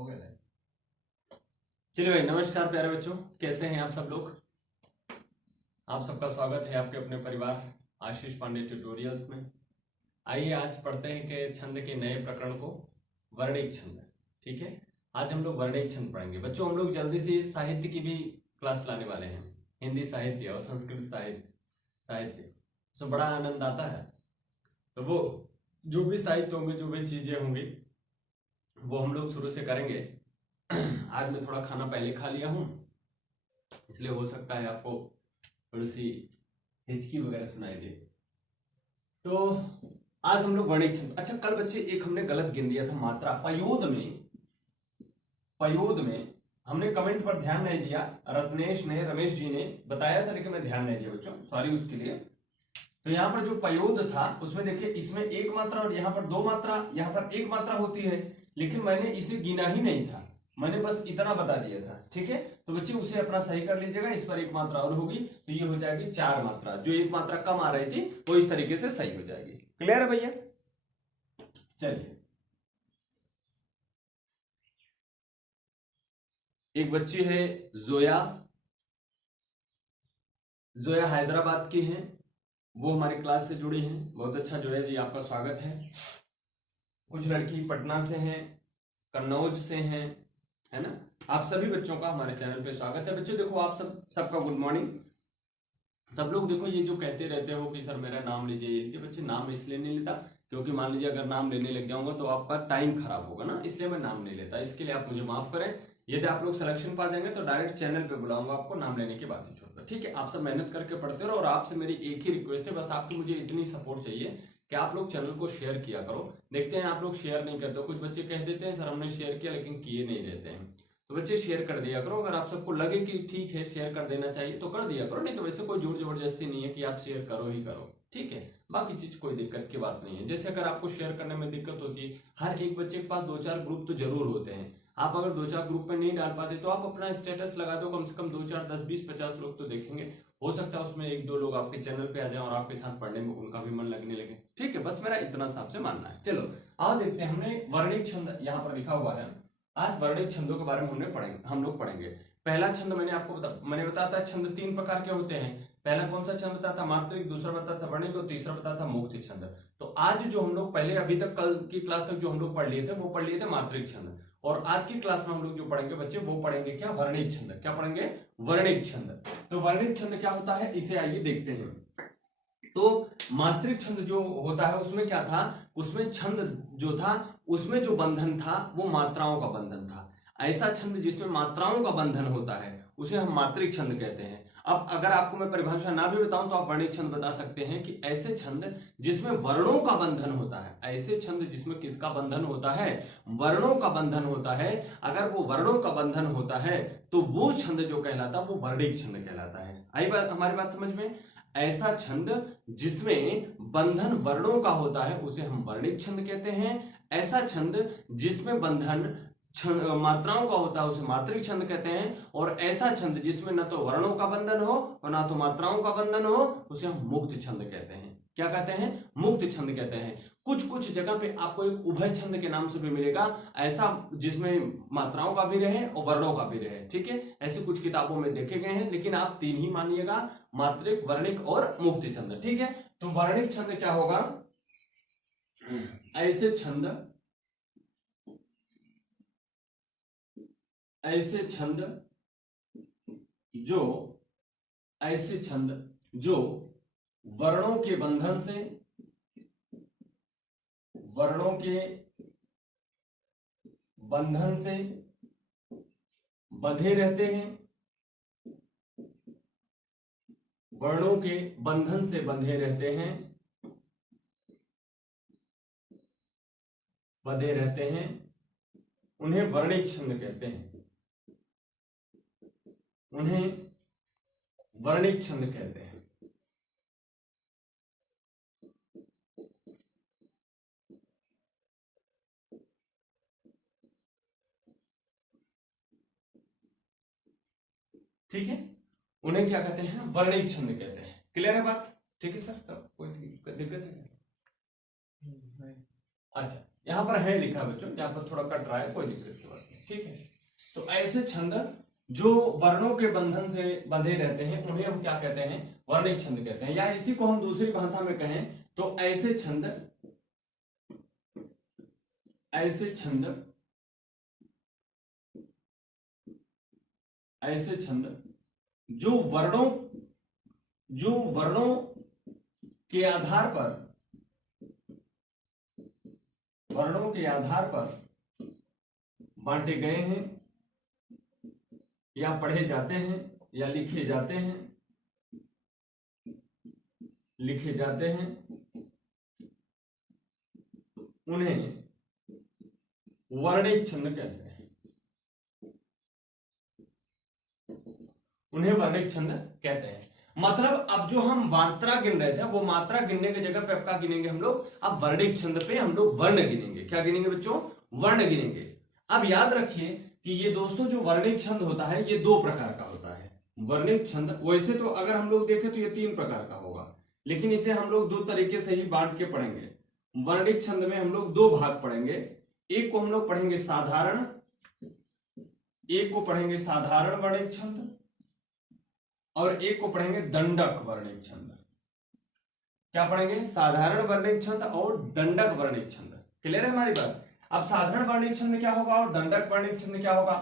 हो गया। चलिए भाई, नमस्कार प्यारे बच्चों, कैसे हैं आप सब लोग। आप सबका स्वागत है आपके अपने परिवार आशीष पांडे ट्यूटोरियल्स में। आइए आज पढ़ते हैं कि छंद के नए प्रकरण को, वर्णिक छंद। ठीक है, आज हम लोग वर्णिक छंद पढ़ेंगे बच्चों। हम लोग जल्दी से साहित्य की भी क्लास लाने वाले हैं, हिंदी साहित्य और संस्कृत साहित्य उसमें बड़ा आनंद आता है। तो वो जो भी साहित्य होंगे, जो भी चीजें होंगी, वो हम लोग शुरू से करेंगे। आज मैं थोड़ा खाना पहले खा लिया हूं, इसलिए हो सकता है आपको थोड़ी सी हिचकी वगैरह सुनाई दे। तो आज हम लोग वर्णिक छंद। अच्छा, कल बच्चे एक हमने गलत गिन दिया था मात्रा। पयोद में हमने कमेंट पर ध्यान नहीं दिया। रत्नेश ने, रमेश जी ने बताया था, लेकिन मैं ध्यान नहीं दिया बच्चों, सॉरी उसके लिए। तो यहाँ पर जो पयोद था उसमें देखिए, इसमें एक मात्रा और यहाँ पर दो मात्रा, यहाँ पर एक मात्रा होती है, लेकिन मैंने इसे गिना ही नहीं था, मैंने बस इतना बता दिया था। ठीक है, तो बच्चे उसे अपना सही कर लीजिएगा। इस पर एक मात्रा और होगी तो ये हो जाएगी चार मात्रा। जो एक मात्रा कम आ रही थी वो इस तरीके से सही हो जाएगी। क्लियर है भैया। चलिए, एक बच्ची है जोया हैदराबाद की है, वो हमारी क्लास से जुड़ी हैं। बहुत अच्छा जोया जी, आपका स्वागत है। कुछ लड़की पटना से हैं, कन्नौज से हैं, है ना। आप सभी बच्चों का हमारे चैनल पे स्वागत है। बच्चों देखो, आप सबका गुड मॉर्निंग। सब लोग देखो, ये जो कहते रहते हो कि सर मेरा नाम लीजिए, ये लीजिए, बच्चे नाम इसलिए नहीं लेता क्योंकि मान लीजिए अगर नाम लेने लग जाऊंगा तो आपका टाइम खराब होगा ना, इसलिए मैं नाम नहीं लेता। इसके लिए आप मुझे माफ करें। यदि आप लोग सिलेक्शन पा देंगे तो डायरेक्ट चैनल पे बुलाऊंगा आपको, नाम लेने की बात ही छोड़कर। ठीक है, आप सब मेहनत करके पढ़ते रहो, और आपसे मेरी एक ही रिक्वेस्ट है, बस आपकी मुझे इतनी सपोर्ट चाहिए कि आप लोग चैनल को शेयर किया करो। देखते हैं आप लोग शेयर नहीं करते हो। कुछ बच्चे कह देते हैं सर हमने शेयर किया, लेकिन किए नहीं देते हैं। तो बच्चे शेयर कर दिया करो। अगर आप सबको लगे कि ठीक है शेयर कर देना चाहिए तो कर दिया करो, नहीं तो वैसे कोई जोर जबरदस्ती नहीं है कि आप शेयर करो ही करो। ठीक है, बाकी चीज कोई दिक्कत की बात नहीं है। जैसे अगर आपको शेयर करने में दिक्कत होती है, हर एक बच्चे के पास दो चार ग्रुप तो जरूर होते हैं। आप अगर दो चार ग्रुप में नहीं डाल पाते तो आप अपना स्टेटस लगा दो, कम से कम दो चार 10 20 50 लोग तो देखेंगे। हो सकता है उसमें एक दो लोग आपके चैनल पे आ जाए और आपके साथ पढ़ने में उनका भी मन लगने लगे। ठीक है, बस मेरा इतना सा आपसे मानना है। चलो आओ देखते हैं। हमने वर्णिक छंद यहाँ पर लिखा हुआ है। आज वर्णिक छंदों के बारे में हम लोग पढ़ेंगे। पहला छंद मैंने बताया था छंद तीन प्रकार के होते हैं। पहला कौन सा छंद बताया था? मात्रिक। दूसरा बताया था वर्णिक, और तीसरा बताया था मुक्त छंद। तो आज जो हम लोग पहले, अभी तक कल की क्लास तक जो हम लोग पढ़ लिए थे वो पढ़ लिए थे मात्रिक छंद, और आज की क्लास में हम लोग जो पढ़ेंगे बच्चे वो पढ़ेंगे क्या? वर्णिक छंद। क्या पढ़ेंगे? वर्णिक छंद। तो वर्णिक छंद क्या होता है, इसे आइए देखते हैं। तो मात्रिक छंद जो होता है उसमें क्या था, उसमें छंद जो था उसमें जो बंधन था वो मात्राओं का बंधन था। ऐसा छंद जिसमें मात्राओं का बंधन होता है उसे हम मात्रिक छंद कहते हैं। अब अगर आपको मैं परिभाषा ना भी बताऊं तो आप वर्णिक छंद बता सकते हैं कि ऐसे छंद जिसमें वर्णों का बंधन होता है। ऐसे छंद जिसमें किसका बंधन होता है? वर्णों का बंधन होता है। अगर वो वर्णों का बंधन होता है तो वो छंद जो कहलाता है वो वर्णिक छंद कहलाता है। आई बात, हमारी बात समझ में? ऐसा छंद जिसमें बंधन वर्णों का होता है उसे हम वर्णिक छंद कहते हैं। ऐसा छंद जिसमें बंधन मात्राओं का होता है उसे मात्रिक छंद कहते हैं। और ऐसा छंद जिसमें न तो वर्णों का बंधन हो और ना तो मात्राओं का बंधन हो उसे हम मुक्त छंद कहते हैं। क्या कहते हैं? मुक्त छंद कहते हैं। कुछ कुछ जगह पे आपको एक उभय छंद के नाम से भी मिलेगा, ऐसा जिसमें मात्राओं का भी रहे और वर्णों का भी रहे। ठीक है, ऐसे कुछ किताबों में देखे गए हैं, लेकिन आप तीन ही मानिएगा, मात्रिक, वर्णिक और मुक्त छंद। ठीक है, तो वर्णिक छंद क्या होगा? ऐसे छंद जो वर्णों के बंधन से बंधे रहते हैं, वर्णों के बंधन से बंधे रहते हैं, उन्हें वर्णिक छंद कहते हैं। ठीक है, उन्हें क्या कहते हैं? वर्णिक छंद कहते हैं। क्लियर है बात? ठीक है सर, सब कोई दिक्कत है? अच्छा, यहाँ पर है लिखा बच्चों, यहाँ पर थोड़ा कट रहा है, कोई दिक्कत की बात नहीं, ठीक है। तो ऐसे छंद जो वर्णों के बंधन से बंधे रहते हैं उन्हें हम क्या कहते हैं, वर्णिक छंद कहते हैं। या इसी को हम दूसरी भाषा में कहें तो ऐसे छंद ऐसे छंद ऐसे छंद जो वर्णों के आधार पर बांटे गए हैं या पढ़े जाते हैं या लिखे जाते हैं उन्हें वर्णिक छंद कहते हैं। मतलब अब जो हम मात्रा गिन रहे थे वो मात्रा गिनने की जगह पे अब क्या गिनेंगे हम लोग, अब वर्णिक छंद पे हम लोग वर्ण गिनेंगे। क्या गिनेंगे बच्चों, वर्ण गिनेंगे। अब याद रखिए कि ये दोस्तों जो वर्णिक छंद होता है ये दो प्रकार का होता है। वर्णिक छंद वैसे तो अगर हम लोग देखें तो ये तीन प्रकार का होगा, लेकिन इसे हम लोग दो तरीके से ही बांट के पढ़ेंगे। वर्णिक छंद में हम लोग दो भाग पढ़ेंगे, एक को हम लोग पढ़ेंगे साधारण, एक को पढ़ेंगे साधारण वर्णिक छंद और एक को पढ़ेंगे दंडक वर्णिक छंद। क्या पढ़ेंगे, साधारण वर्णिक छंद और दंडक वर्णिक छंद। क्लियर है हमारी बात। अब साधारण वर्णिक छंद क्या होगा और दंडक वर्णिक छंद क्या होगा।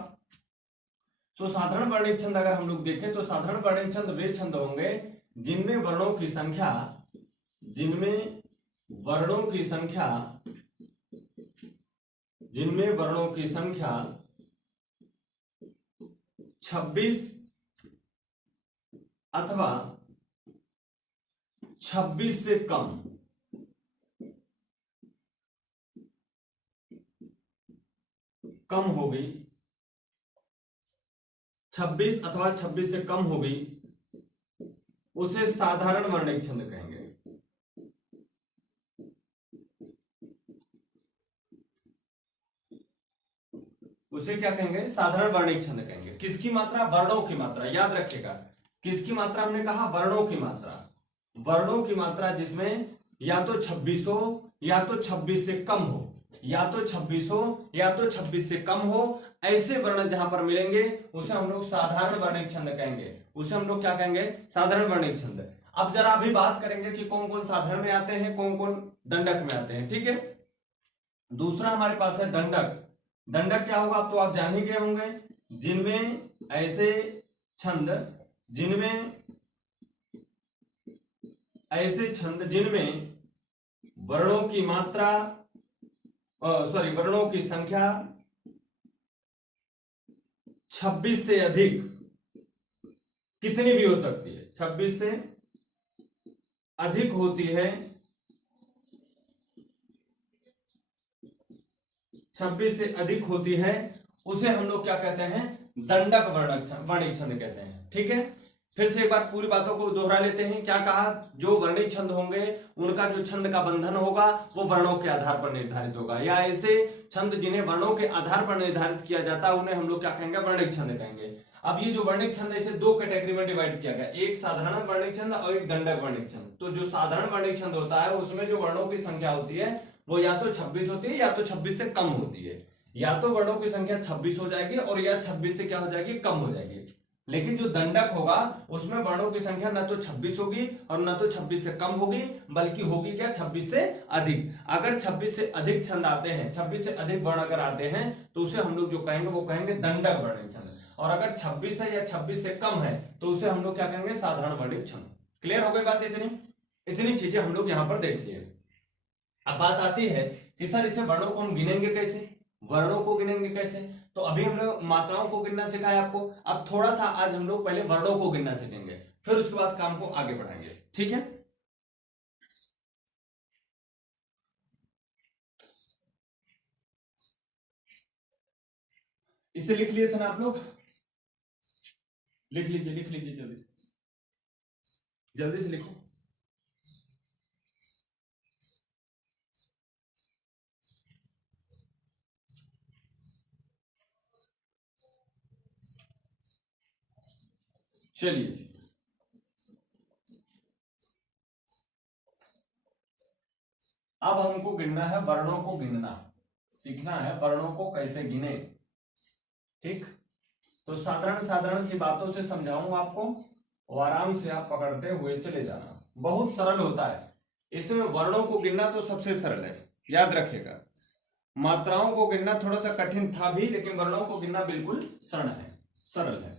तो साधारण वर्णिक छंद अगर हम लोग देखें तो साधारण वर्णिक छंद वे छंद होंगे जिनमें वर्णों की संख्या 26 अथवा 26 से कम हो गई, 26 अथवा 26 से कम हो गई, उसे साधारण वर्णिक छंद कहेंगे। उसे क्या कहेंगे, साधारण वर्णिक छंद कहेंगे। किसकी मात्रा, वर्णों की मात्रा। याद रखिएगा किसकी मात्रा, हमने कहा वर्णों की मात्रा। वर्णों की मात्रा जिसमें या तो 26 हो या तो 26 से कम हो, या तो 26 हो या तो 26 से कम हो, ऐसे वर्ण जहां पर मिलेंगे उसे हम लोग साधारण वर्णिक छंद कहेंगे। उसे हम लोग क्या कहेंगे, साधारण वर्णिक छंद। अब जरा अभी बात करेंगे कि कौन कौन साधारण में आते हैं, कौन कौन दंडक में आते हैं, ठीक है। दूसरा हमारे पास है दंडक। दंडक क्या होगा अब तो आप जान ही गए होंगे, जिनमें ऐसे छंद जिनमें वर्णों की मात्रा वर्णों की संख्या 26 से अधिक, कितनी भी हो सकती है, 26 से अधिक होती है, 26 से अधिक होती है, उसे हम लोग क्या कहते हैं, दंडक वर्णिक छंद कहते हैं। ठीक है, फिर से एक बार पूरी बातों को दोहरा लेते हैं। क्या कहा, जो वर्णिक छंद होंगे उनका जो छंद का बंधन होगा वो वर्णों के आधार पर निर्धारित होगा, या ऐसे छंद जिन्हें वर्णों के आधार पर निर्धारित किया जाता है उन्हें हम लोग क्या कहेंगे, वर्णिक छंद कहेंगे। अब ये जो वर्णिक छंद है इसे दो कैटेगरी में डिवाइड किया गया, एक साधारण वर्णिक छंद और एक दंडक वर्णिक छंद। तो जो साधारण वर्णिक छंद होता है उसमें जो वर्णों की संख्या होती है वो या तो 26 होती है या तो 26 से कम होती है, या तो वर्णों की संख्या 26 हो जाएगी और या 26 से क्या हो जाएगी, कम हो जाएगी। लेकिन जो दंडक होगा उसमें वर्णों की संख्या न तो 26 होगी और न तो 26 से कम होगी, बल्कि होगी क्या, 26 से अधिक। अगर 26 से अधिक छंद आते हैं, 26 से अधिक वर्ण अगर आते हैं तो उसे हम लोग जो कहेंगे वो कहेंगे दंडक वर्णिक छंद, और अगर 26 है या 26 से कम है तो उसे हम लोग क्या कहेंगे, साधारण वर्णिक छंद। क्लियर हो गई बात, इतनी चीजें हम लोग यहां पर देख लिए। अब बात आती है कि सर इसे वर्णों को हम गिनेंगे कैसे, वर्णों को गिनेंगे कैसे। तो अभी हम लोग मात्राओं को गिनना सिखाया आपको, अब थोड़ा सा आज हम लोग पहले वर्णों को गिनना सीखेंगे, फिर उसके बाद काम को आगे बढ़ाएंगे। ठीक है, इसे लिख लिए थे ना आप लोग, लिख लीजिए जल्दी से लिखो। चलिए जी, अब हमको गिनना गिनना है, वर्णों को गिनना सीखना है, वर्णों को कैसे गिने। ठीक, तो साधारण सी बातों से समझाऊं आपको और आराम से आप पकड़ते हुए चले जाना, बहुत सरल होता है। इसमें वर्णों को गिनना तो सबसे सरल है, याद रखिएगा। मात्राओं को गिनना थोड़ा सा कठिन था भी, लेकिन वर्णों को गिनना बिल्कुल सरल है।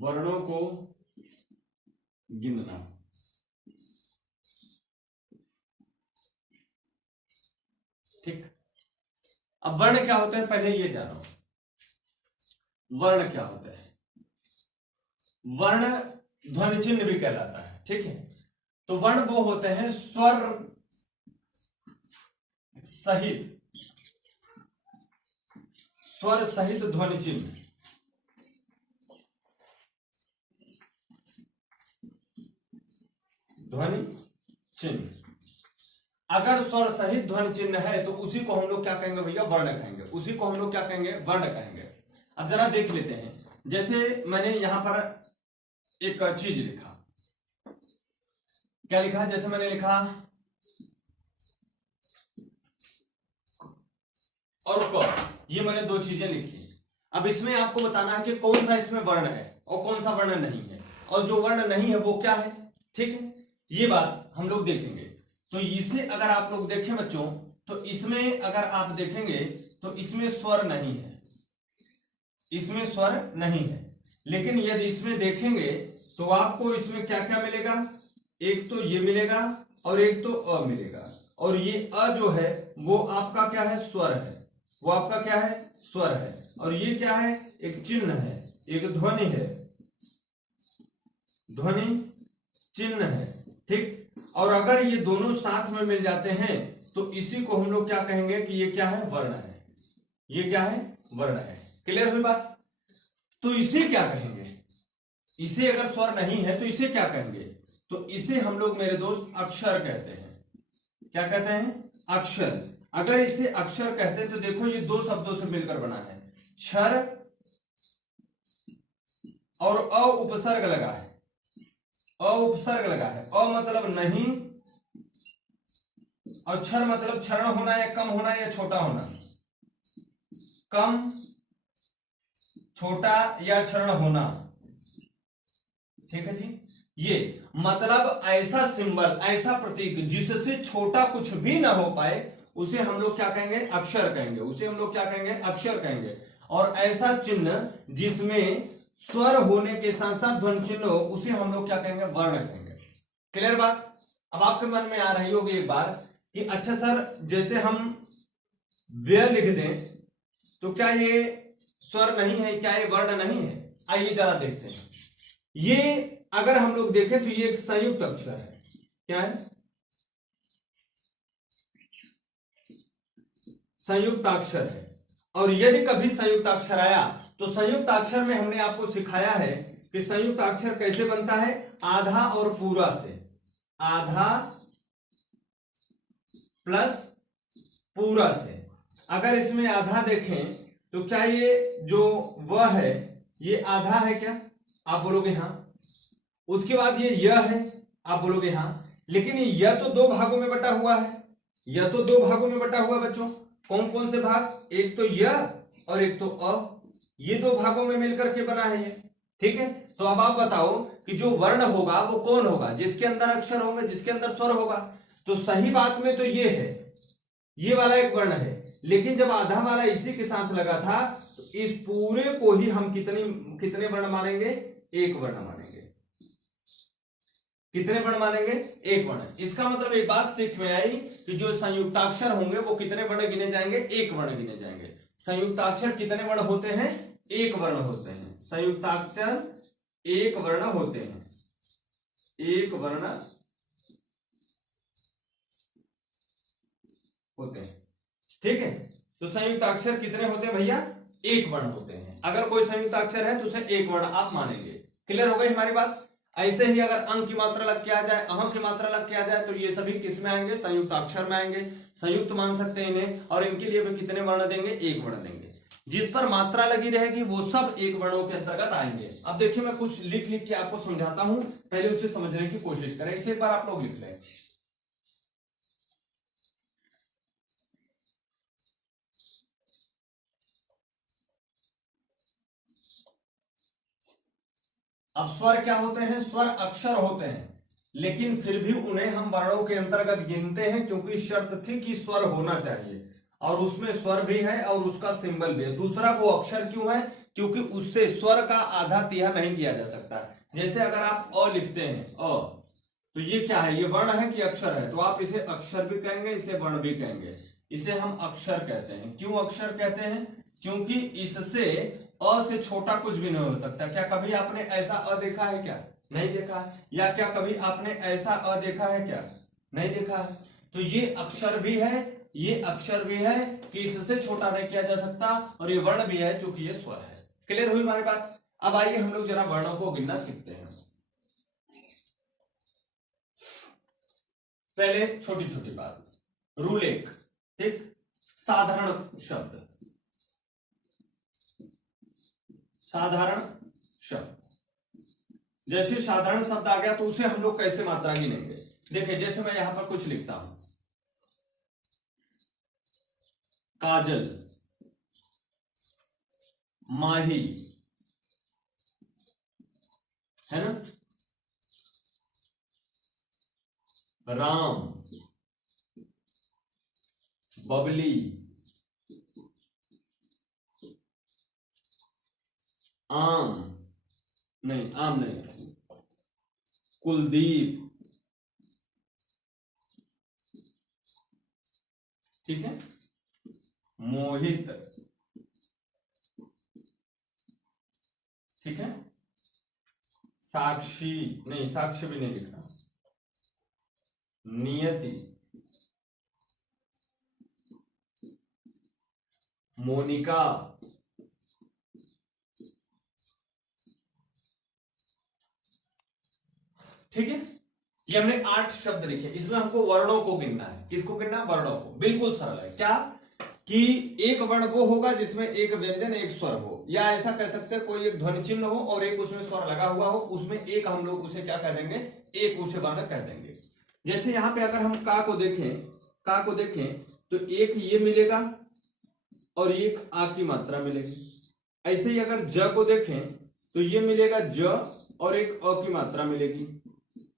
वर्णों को गिनना, ठीक। अब वर्ण क्या होते हैं पहले ये जानो। वर्ण क्या होता है? वर्ण ध्वनि चिन्ह भी कहलाता है, ठीक है। तो वर्ण वो होते हैं स्वर सहित ध्वनि चिन्ह। ध्वनि चिन्ह, अगर स्वर सहित ध्वनि चिन्ह है तो उसी को हम लोग क्या कहेंगे भैया? वर्ण कहेंगे। उसी को हम लोग क्या कहेंगे? वर्ण कहेंगे। अब जरा देख लेते हैं, जैसे मैंने यहां पर एक चीज लिखा, क्या लिखा? जैसे मैंने लिखा और क, ये मैंने दो चीजें लिखी। अब इसमें आपको बताना है कि कौन सा इसमें वर्ण है और कौन सा वर्ण नहीं है, और जो वर्ण नहीं है वो क्या है, ठीक है। ये बात हम लोग देखेंगे। तो इसे अगर आप लोग देखें बच्चों, तो इसमें अगर आप देखेंगे तो इसमें स्वर नहीं है, इसमें स्वर नहीं है। लेकिन यदि इसमें देखेंगे तो आपको इसमें क्या क्या मिलेगा? एक तो ये मिलेगा और एक तो अ मिलेगा, और ये अ जो है वो आपका क्या है? स्वर है। वो आपका क्या है? स्वर है। और ये क्या है? एक चिन्ह है, एक ध्वनि है, ध्वनि चिन्ह है, ठीक। और अगर ये दोनों साथ में मिल जाते हैं तो इसी को हम लोग क्या कहेंगे कि ये क्या है? वर्ण है। ये क्या है? वर्ण है। क्लियर हुई बात? तो इसे क्या कहेंगे? इसे अगर स्वर नहीं है तो इसे क्या कहेंगे? तो इसे हम लोग मेरे दोस्त अक्षर कहते हैं। क्या कहते हैं? अक्षर। अगर इसे अक्षर कहते हैं तो देखो ये दो शब्दों से मिलकर बना है, क्षर और अ उपसर्ग लगा है। अ उपसर्ग लगा है, अ मतलब नहीं, और क्षर मतलब क्षरण होना या कम होना या छोटा होना, कम, छोटा या क्षरण होना, ठीक है जी। ये मतलब ऐसा सिंबल, ऐसा प्रतीक जिससे छोटा कुछ भी ना हो पाए उसे हम लोग क्या कहेंगे? अक्षर कहेंगे। उसे हम लोग क्या कहेंगे? अक्षर कहेंगे। और ऐसा चिन्ह जिसमें स्वर होने के साथ साथ ध्वनि चिन्ह हो उसे हम लोग क्या कहेंगे? वर्ण कहेंगे। क्लियर बात? अब आपके मन में आ रही होगी एक बार कि अच्छा सर, जैसे हम व्य लिख दें तो क्या ये स्वर नहीं है? क्या ये वर्ण नहीं है? आइए जरा देखते हैं। ये अगर हम लोग देखें तो ये एक संयुक्त अक्षर है। क्या है? संयुक्ताक्षर है। और यदि कभी संयुक्ताक्षर आया तो संयुक्ताक्षर में हमने आपको सिखाया है कि संयुक्ताक्षर कैसे बनता है? आधा और पूरा से। आधा प्लस पूरा से। अगर इसमें आधा देखें तो क्या ये जो वह है ये आधा है क्या? आप बोलोगे हाँ। उसके बाद ये यह है, आप बोलोगे हाँ। लेकिन यह तो दो भागों में बटा हुआ है। यह तो दो भागों में बटा हुआ बच्चों। कौन कौन से भाग? एक तो यह और एक तो अ। ये दो भागों में मिलकर के बना है ये, ठीक है। तो अब आप बताओ कि जो वर्ण होगा वो कौन होगा? जिसके अंदर अक्षर होंगे, जिसके अंदर स्वर होगा। तो सही बात में तो ये है, ये वाला एक वर्ण है। लेकिन जब आधा वाला इसी के साथ लगा था तो इस पूरे को ही हम कितने वर्ण मानेंगे? एक वर्ण मानेंगे। कितने वर्ण मानेंगे? एक वर्ण। इसका मतलब एक बात सीख में आई कि जो संयुक्ताक्षर होंगे वो कितने वर्ण गिने जाएंगे? एक वर्ण गिने जाएंगे। संयुक्ताक्षर कितने वर्ण होते हैं? एक वर्ण होते हैं। संयुक्ताक्षर एक वर्ण होते हैं। एक वर्ण होते हैं, ठीक है। तो संयुक्ताक्षर कितने होते हैं भैया? एक वर्ण होते हैं। अगर कोई संयुक्ताक्षर है तो उसे एक वर्ण आप मानेंगे। क्लियर हो गई हमारी बात? ऐसे ही अगर अंक की मात्रा लग के आ जाए, अह की मात्रा लग के आ जाए तो ये सभी किस में आएंगे? संयुक्ताक्षर में आएंगे। संयुक्त मान सकते हैं इन्हें। और इनके लिए भी कितने वर्ण देंगे? एक वर्ण देंगे। जिस पर मात्रा लगी रहेगी वो सब एक वर्णों के अंतर्गत आएंगे। अब देखिए मैं कुछ लिख लिख के आपको समझाता हूं, पहले उसे समझने की कोशिश करें। इसे एक बार आप लोग लिख लें। अब स्वर क्या होते हैं? स्वर अक्षर होते हैं, लेकिन फिर भी उन्हें हम वर्णों के अंतर्गत गिनते हैं, क्योंकि शर्त थी कि स्वर होना चाहिए, और उसमें स्वर भी है और उसका सिंबल भी है। दूसरा वो अक्षर क्यों है? क्योंकि उससे स्वर का आधा तिहा नहीं किया जा सकता। जैसे अगर आप अ लिखते हैं अ, तो ये क्या है? ये वर्ण है कि अक्षर है? तो आप इसे अक्षर भी कहेंगे, इसे वर्ण भी कहेंगे। इसे हम अक्षर कहते हैं। क्यों अक्षर कहते हैं? क्योंकि इससे अ से छोटा कुछ भी नहीं हो सकता। क्या कभी आपने ऐसा अ देखा है क्या? नहीं देखा है। या क्या कभी आपने ऐसा अ देखा है क्या? नहीं देखा है। तो ये अक्षर भी है, ये अक्षर भी है कि इससे छोटा नहीं किया जा सकता, और ये वर्ण भी है क्योंकि ये स्वर है। क्लियर हुई हमारी बात? अब आइए हम लोग जरा वर्णों को गिनना सीखते हैं। पहले छोटी छोटी बात, रूल एक, ठीक, साधारण शब्द, साधारण शब्द। जैसे साधारण शब्द आ गया तो उसे हम लोग कैसे मात्रा गिनेंगे? देखिए, जैसे मैं यहां पर कुछ लिखता हूं, काजल, माही, है ना, राम, बबली, आम, नहीं आम नहीं, कुलदीप, ठीक है, मोहित, ठीक है, साक्षी, नहीं साक्षी भी नहीं लिखना, नियति, मोनिका, ठीक है। ये हमने 8 शब्द लिखे। इसमें हमको वर्णों को गिनना है। किसको गिनना? वर्णों को। बिल्कुल सरल है। क्या कि एक वर्ण वो होगा जिसमें एक व्यंजन एक स्वर हो, या ऐसा कह सकते हैं कोई एक ध्वनि चिन्ह हो और एक उसमें स्वर लगा हुआ हो, उसमें एक हम लोग उसे क्या कह देंगे? एक उसे वर्ण कह देंगे। जैसे यहां पे अगर हम का को देखें, का को देखें तो एक ये मिलेगा और एक आ की मात्रा मिलेगी। ऐसे ही अगर ज को देखें तो ये मिलेगा ज और एक अ की मात्रा मिलेगी।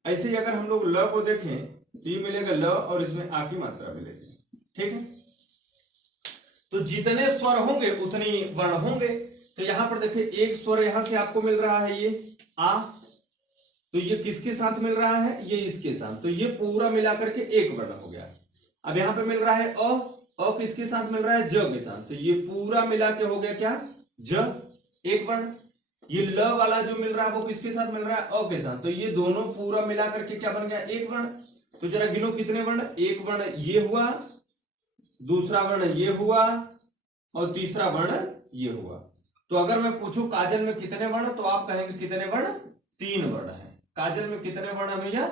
ऐसे ही अगर हम लोग ल को देखें तो ये मिलेगा ल और इसमें आ की मात्रा मिलेगी। ठीक है, तो जितने स्वर होंगे उतनी वर्ण होंगे। तो यहां पर देखिए, एक स्वर यहां से आपको मिल रहा है, ये आ, तो ये किसके साथ मिल रहा है? ये इसके साथ। तो ये पूरा मिलाकर के एक वर्ण हो गया। अब यहां पे मिल रहा है अ किसके साथ मिल रहा है? ज के साथ। तो ये पूरा मिला के हो गया क्या? ज, एक वर्ण। ये ल वाला जो मिल रहा है वो किसके साथ मिल रहा है? अ के साथ। तो ये दोनों पूरा मिला करके क्या बन गया? एक वर्ण। तो जरा गिनो कितने वर्ण? एक वर्ण ये हुआ, दूसरा वर्ण ये हुआ, और तीसरा वर्ण ये हुआ। तो अगर मैं पूछूं काजल में कितने वर्ण, तो आप कहेंगे कितने वर्ण? 3 वर्ण है। काजल में कितने वर्ण है भैया?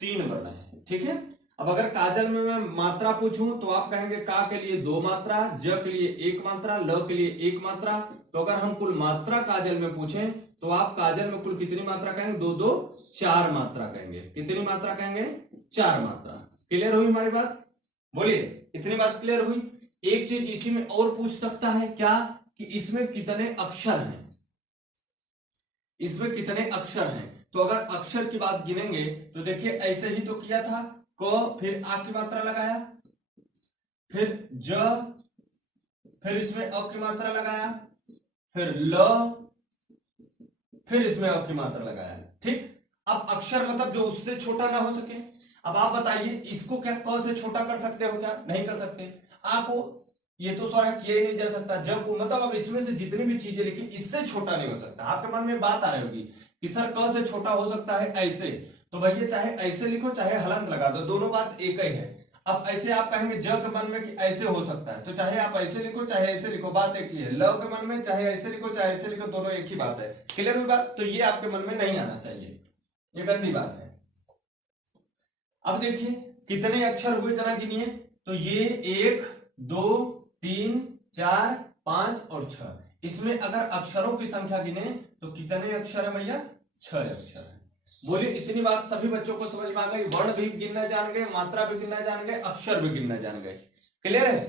3 वर्ण है। ठीक है, अब अगर काजल में मैं मात्रा पूछूं तो आप कहेंगे का के लिए 2 मात्रा, ज के लिए 1 मात्रा, ल के लिए 1 मात्रा। तो अगर हम कुल मात्रा काजल में पूछें तो आप काजल में कुल कितनी मात्रा कहेंगे? 2 2 4 मात्रा कहेंगे। कितनी मात्रा कहेंगे? 4 मात्रा। क्लियर हुई हमारी बात? बोलिए, इतनी बात क्लियर हुई? एक चीज इसी में और पूछ सकता है, क्या कि इसमें कितने अक्षर हैं? इसमें कितने अक्षर हैं? तो अगर अक्षर की बात गिनेंगे तो देखिए, ऐसे ही तो किया था, क, फिर आ की मात्रा लगाया, फिर ज, फिर इसमें अ की मात्रा लगाया, फिर ल, फिर इसमें अ की मात्रा लगाया। ठीक, अब अक्षर मतलब जो उससे छोटा ना हो सके। अब आप बताइए, इसको क्या क से छोटा कर सकते हो? क्या नहीं कर सकते। आ को ये तो स्वर किया ही नहीं जा सकता। जब को मतलब अब इसमें से जितनी भी चीजें लिखी इससे छोटा नहीं हो सकता। आपके मन में बात आ रही होगी कि सर क से छोटा हो सकता है ऐसे, तो भैया चाहे ऐसे लिखो चाहे हलंत लगा दो, दोनों बात एक ही है। अब ऐसे आप कहेंगे ज के मन में कि ऐसे हो सकता है, तो चाहे आप ऐसे लिखो चाहे ऐसे लिखो, बात एक ही है। ल के मन में चाहे ऐसे लिखो चाहे ऐसे लिखो, दोनों एक ही बात है। क्लियर हुई बात? तो ये आपके मन में नहीं आना चाहिए, ये गंदी बात है। अब देखिए कितने अक्षर हुए, जरा गिनिए। तो ये 1 2 3 4 5 और 6। इसमें अगर अक्षरों की संख्या गिने तो कितने अक्षर है भैया? 6 अक्षर है। बोलिए, इतनी बात सभी बच्चों को समझ में आ गई? वर्ण भी गिनना जान गए, मात्रा भी गिनना जान गए, अक्षर भी गिनना जान गए। क्लियर है?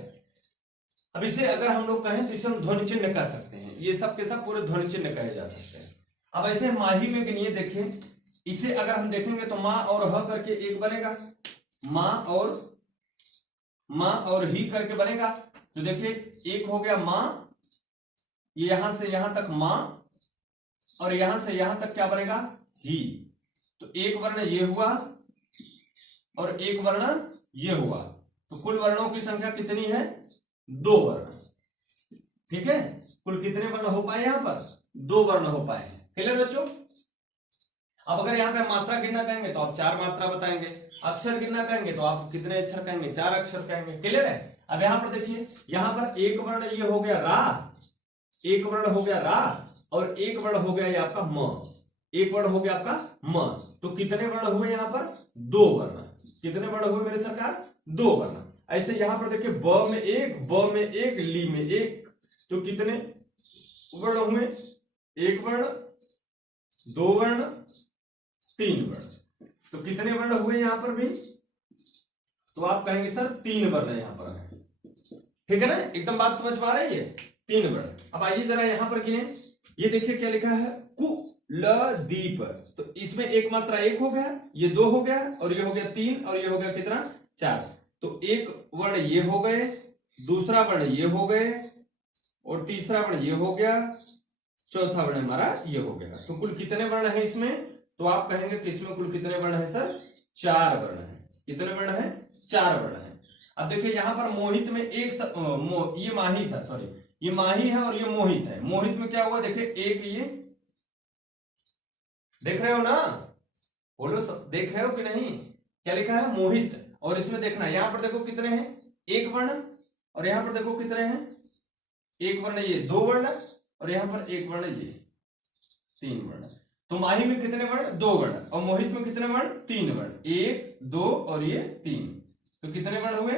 अब इसे अगर हम लोग कहें तो इसे हम ध्वनि चिन्ह कह सकते हैं। ये सब के सब पूरे ध्वनि चिन्ह कहे जा सकते हैं। अब ऐसे माही में गिनिए, देखिए इसे अगर हम देखेंगे तो माँ और ह करके एक बनेगा, माँ और ही करके बनेगा। तो देखिए एक हो गया माँ, यहां से यहां तक माँ, और यहां से यहां तक क्या बनेगा, ही। तो एक वर्ण ये हुआ और एक वर्ण ये हुआ, तो कुल वर्णों की संख्या कितनी है, 2 वर्ण। ठीक है, कुल कितने वर्ण हो पाए यहां पर, 2 वर्ण हो पाए। क्लियर बच्चों। अब अगर यहाँ पे मात्रा गिनना कहेंगे तो आप 4 मात्रा बताएंगे, अक्षर गिनना कहेंगे तो आप कितने अक्षर कहेंगे, 4 अक्षर कहेंगे। क्लियर है। अब यहाँ पर देखिए, यहाँ पर एक वर्ण ये हो गया रा, एक वर्ण हो गया रा, और एक वर्ण हो गया ये आपका म, एक वर्ण हो गया आपका म। तो कितने वर्ण हुए यहाँ पर, 2 वर्ण। कितने वर्ण हुए मेरे सरकार, 2 वर्ण। ऐसे यहाँ पर देखिए ब में एक, ब में एक, ली में एक, तो कितने वर्ण हुए, 1 वर्ण, 2 वर्ण, 3 वर्ण। तो कितने वर्ण हुए यहां पर भी, तो आप कहेंगे सर 3 वर्ण यहां पर है। ठीक है ना, एकदम बात समझ पा रहे हैं, ये 3 वर्ण। अब आइए जरा यहां पर गिने, ये देखिए क्या लिखा है, कुलदीप। तो इसमें एक मात्रा 1 हो गया, ये 2 हो गया, और ये हो गया 3, और ये हो गया कितना, 4। तो एक वर्ण ये हो गए, दूसरा वर्ण ये हो गए, और तीसरा वर्ण ये हो गया, चौथा वर्ण हमारा ये हो गया। तो कुल कितने वर्ण है इसमें, तो आप कहेंगे कि इसमें कुल कितने वर्ण है सर, 4 वर्ण है। कितने वर्ण है, 4 वर्ण है। अब देखिए यहां पर मोहित में एक ये माही था, सॉरी ये माही है और ये मोहित है। मोहित में क्या हुआ, देखिए एक ये, देख रहे हो ना, बोलो सब देख रहे हो कि नहीं, क्या लिखा है मोहित। और इसमें देखना यहां पर देखो कितने हैं, 1 वर्ण, और यहां पर देखो कितने हैं, 1 वर्ण ये, 2 वर्ण, और यहां पर 1 वर्ण ये, 3 वर्ण। तो माही में कितने वर्ण, 2 वर्ण, और मोहित में कितने वर्ण, 3 वर्ण, 1 2 और ये 3। तो कितने वर्ण हुए,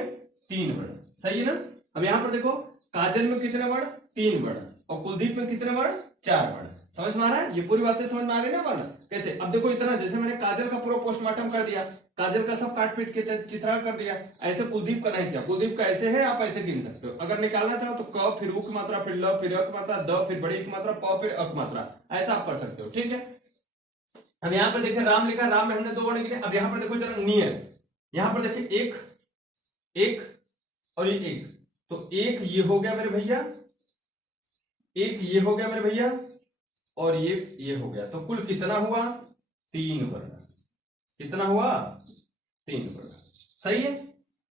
3 वर्ण। सही है ना। अब यहां पर देखो काजल में कितने वर्ण, 3 वर्ण, और कुलदीप में कितने वर्ण, 4 वर्ण। समझ में आ रहा है, ये पूरी बातें समझ में आ गई ना वर्ण कैसे। अब देखो इतना, जैसे मैंने काजल का पूरा पोस्टमार्टम कर दिया, काजल का सब काट पीट के चित्रण कर दिया, ऐसे कुलदीप का नहीं किया। कुलदीप का ऐसे है, आप ऐसे गिन सकते हो। अगर निकालना चाहो तो क फिर उ की मात्रा, फिर ल, फिर अ की मात्रा, द फिर बड़ी की मात्रा, प फिर अ की मात्रा, ऐसा आप कर सकते हो। ठीक है। अब यहाँ पर देखिए राम लिखा, राम में हमने 2 वर्ण गिने। अब यहाँ पर देखो जरा नियर, यहाँ पर देखिए एक, एक और ये एक, तो एक ये हो गया मेरे भैया, एक ये हो गया मेरे भैया, और ये हो गया। तो कुल कितना हुआ, 3 वर्ण। कितना हुआ, 3 वर्ण। सही है।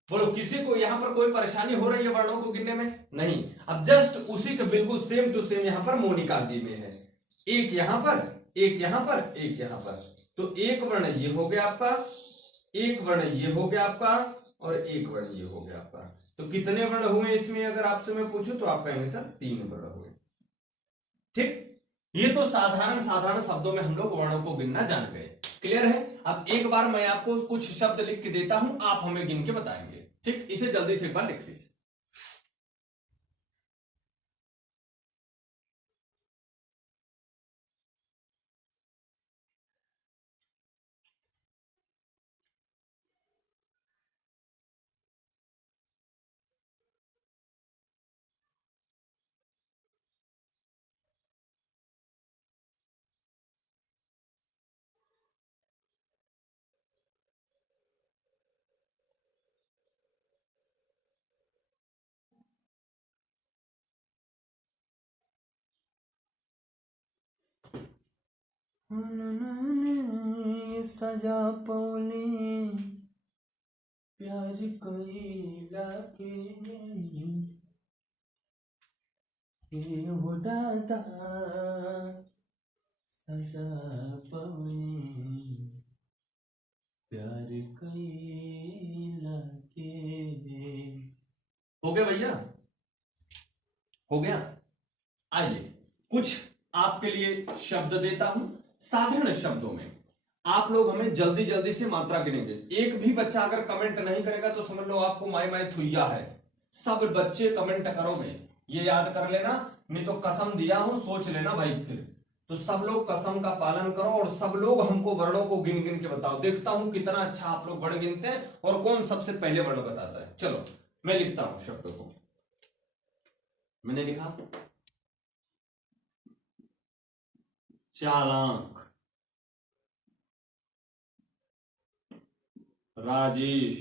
बोलो किसी को यहां पर कोई परेशानी हो रही है वर्णों को गिनने में, नहीं। अब जस्ट उसी का बिल्कुल सेम टू सेम यहां पर मोनिका जी में है, एक यहां पर, एक यहां पर, एक यहां पर। तो एक वर्ण ये हो गया आपका, एक वर्ण ये हो गया आपका, और एक वर्ण ये हो गया आपका। तो कितने वर्ण हुए इसमें, अगर आपसे मैं पूछूं तो आप कहेंगे सर 3 वर्ण हुए। ठीक, ये तो साधारण साधारण शब्दों में हम लोग वर्णों को गिनना जान गए। क्लियर है। अब एक बार मैं आपको कुछ शब्द लिख के देता हूं, आप हमें गिन के बताएंगे। ठीक, इसे जल्दी से एक बार लिख लीजिए। सजा पौने प्यार कैला के हो दादा, सजा पौने प्यार कैला के। हो गया भैया, हो गया। आइए कुछ आपके लिए शब्द देता हूं, साधारण शब्दों में आप लोग हमें जल्दी जल्दी से मात्रा गिनेंगे। एक भी बच्चा अगर कमेंट नहीं करेगा तो समझ लो आपको माई माई थुइया है। सब बच्चे कमेंट करोगे, ये याद कर लेना, नहीं तो कसम दिया हूं सोच लेना भाई। फिर तो सब लोग कसम का पालन करो, और सब लोग हमको वर्णों को गिन गिन के बताओ। देखता हूं कितना अच्छा आप लोग वर्ण गिनते हैं और कौन सबसे पहले वर्ण बताता है। चलो मैं लिखता हूं शब्द को, मैंने लिखा चालाक, राजेश,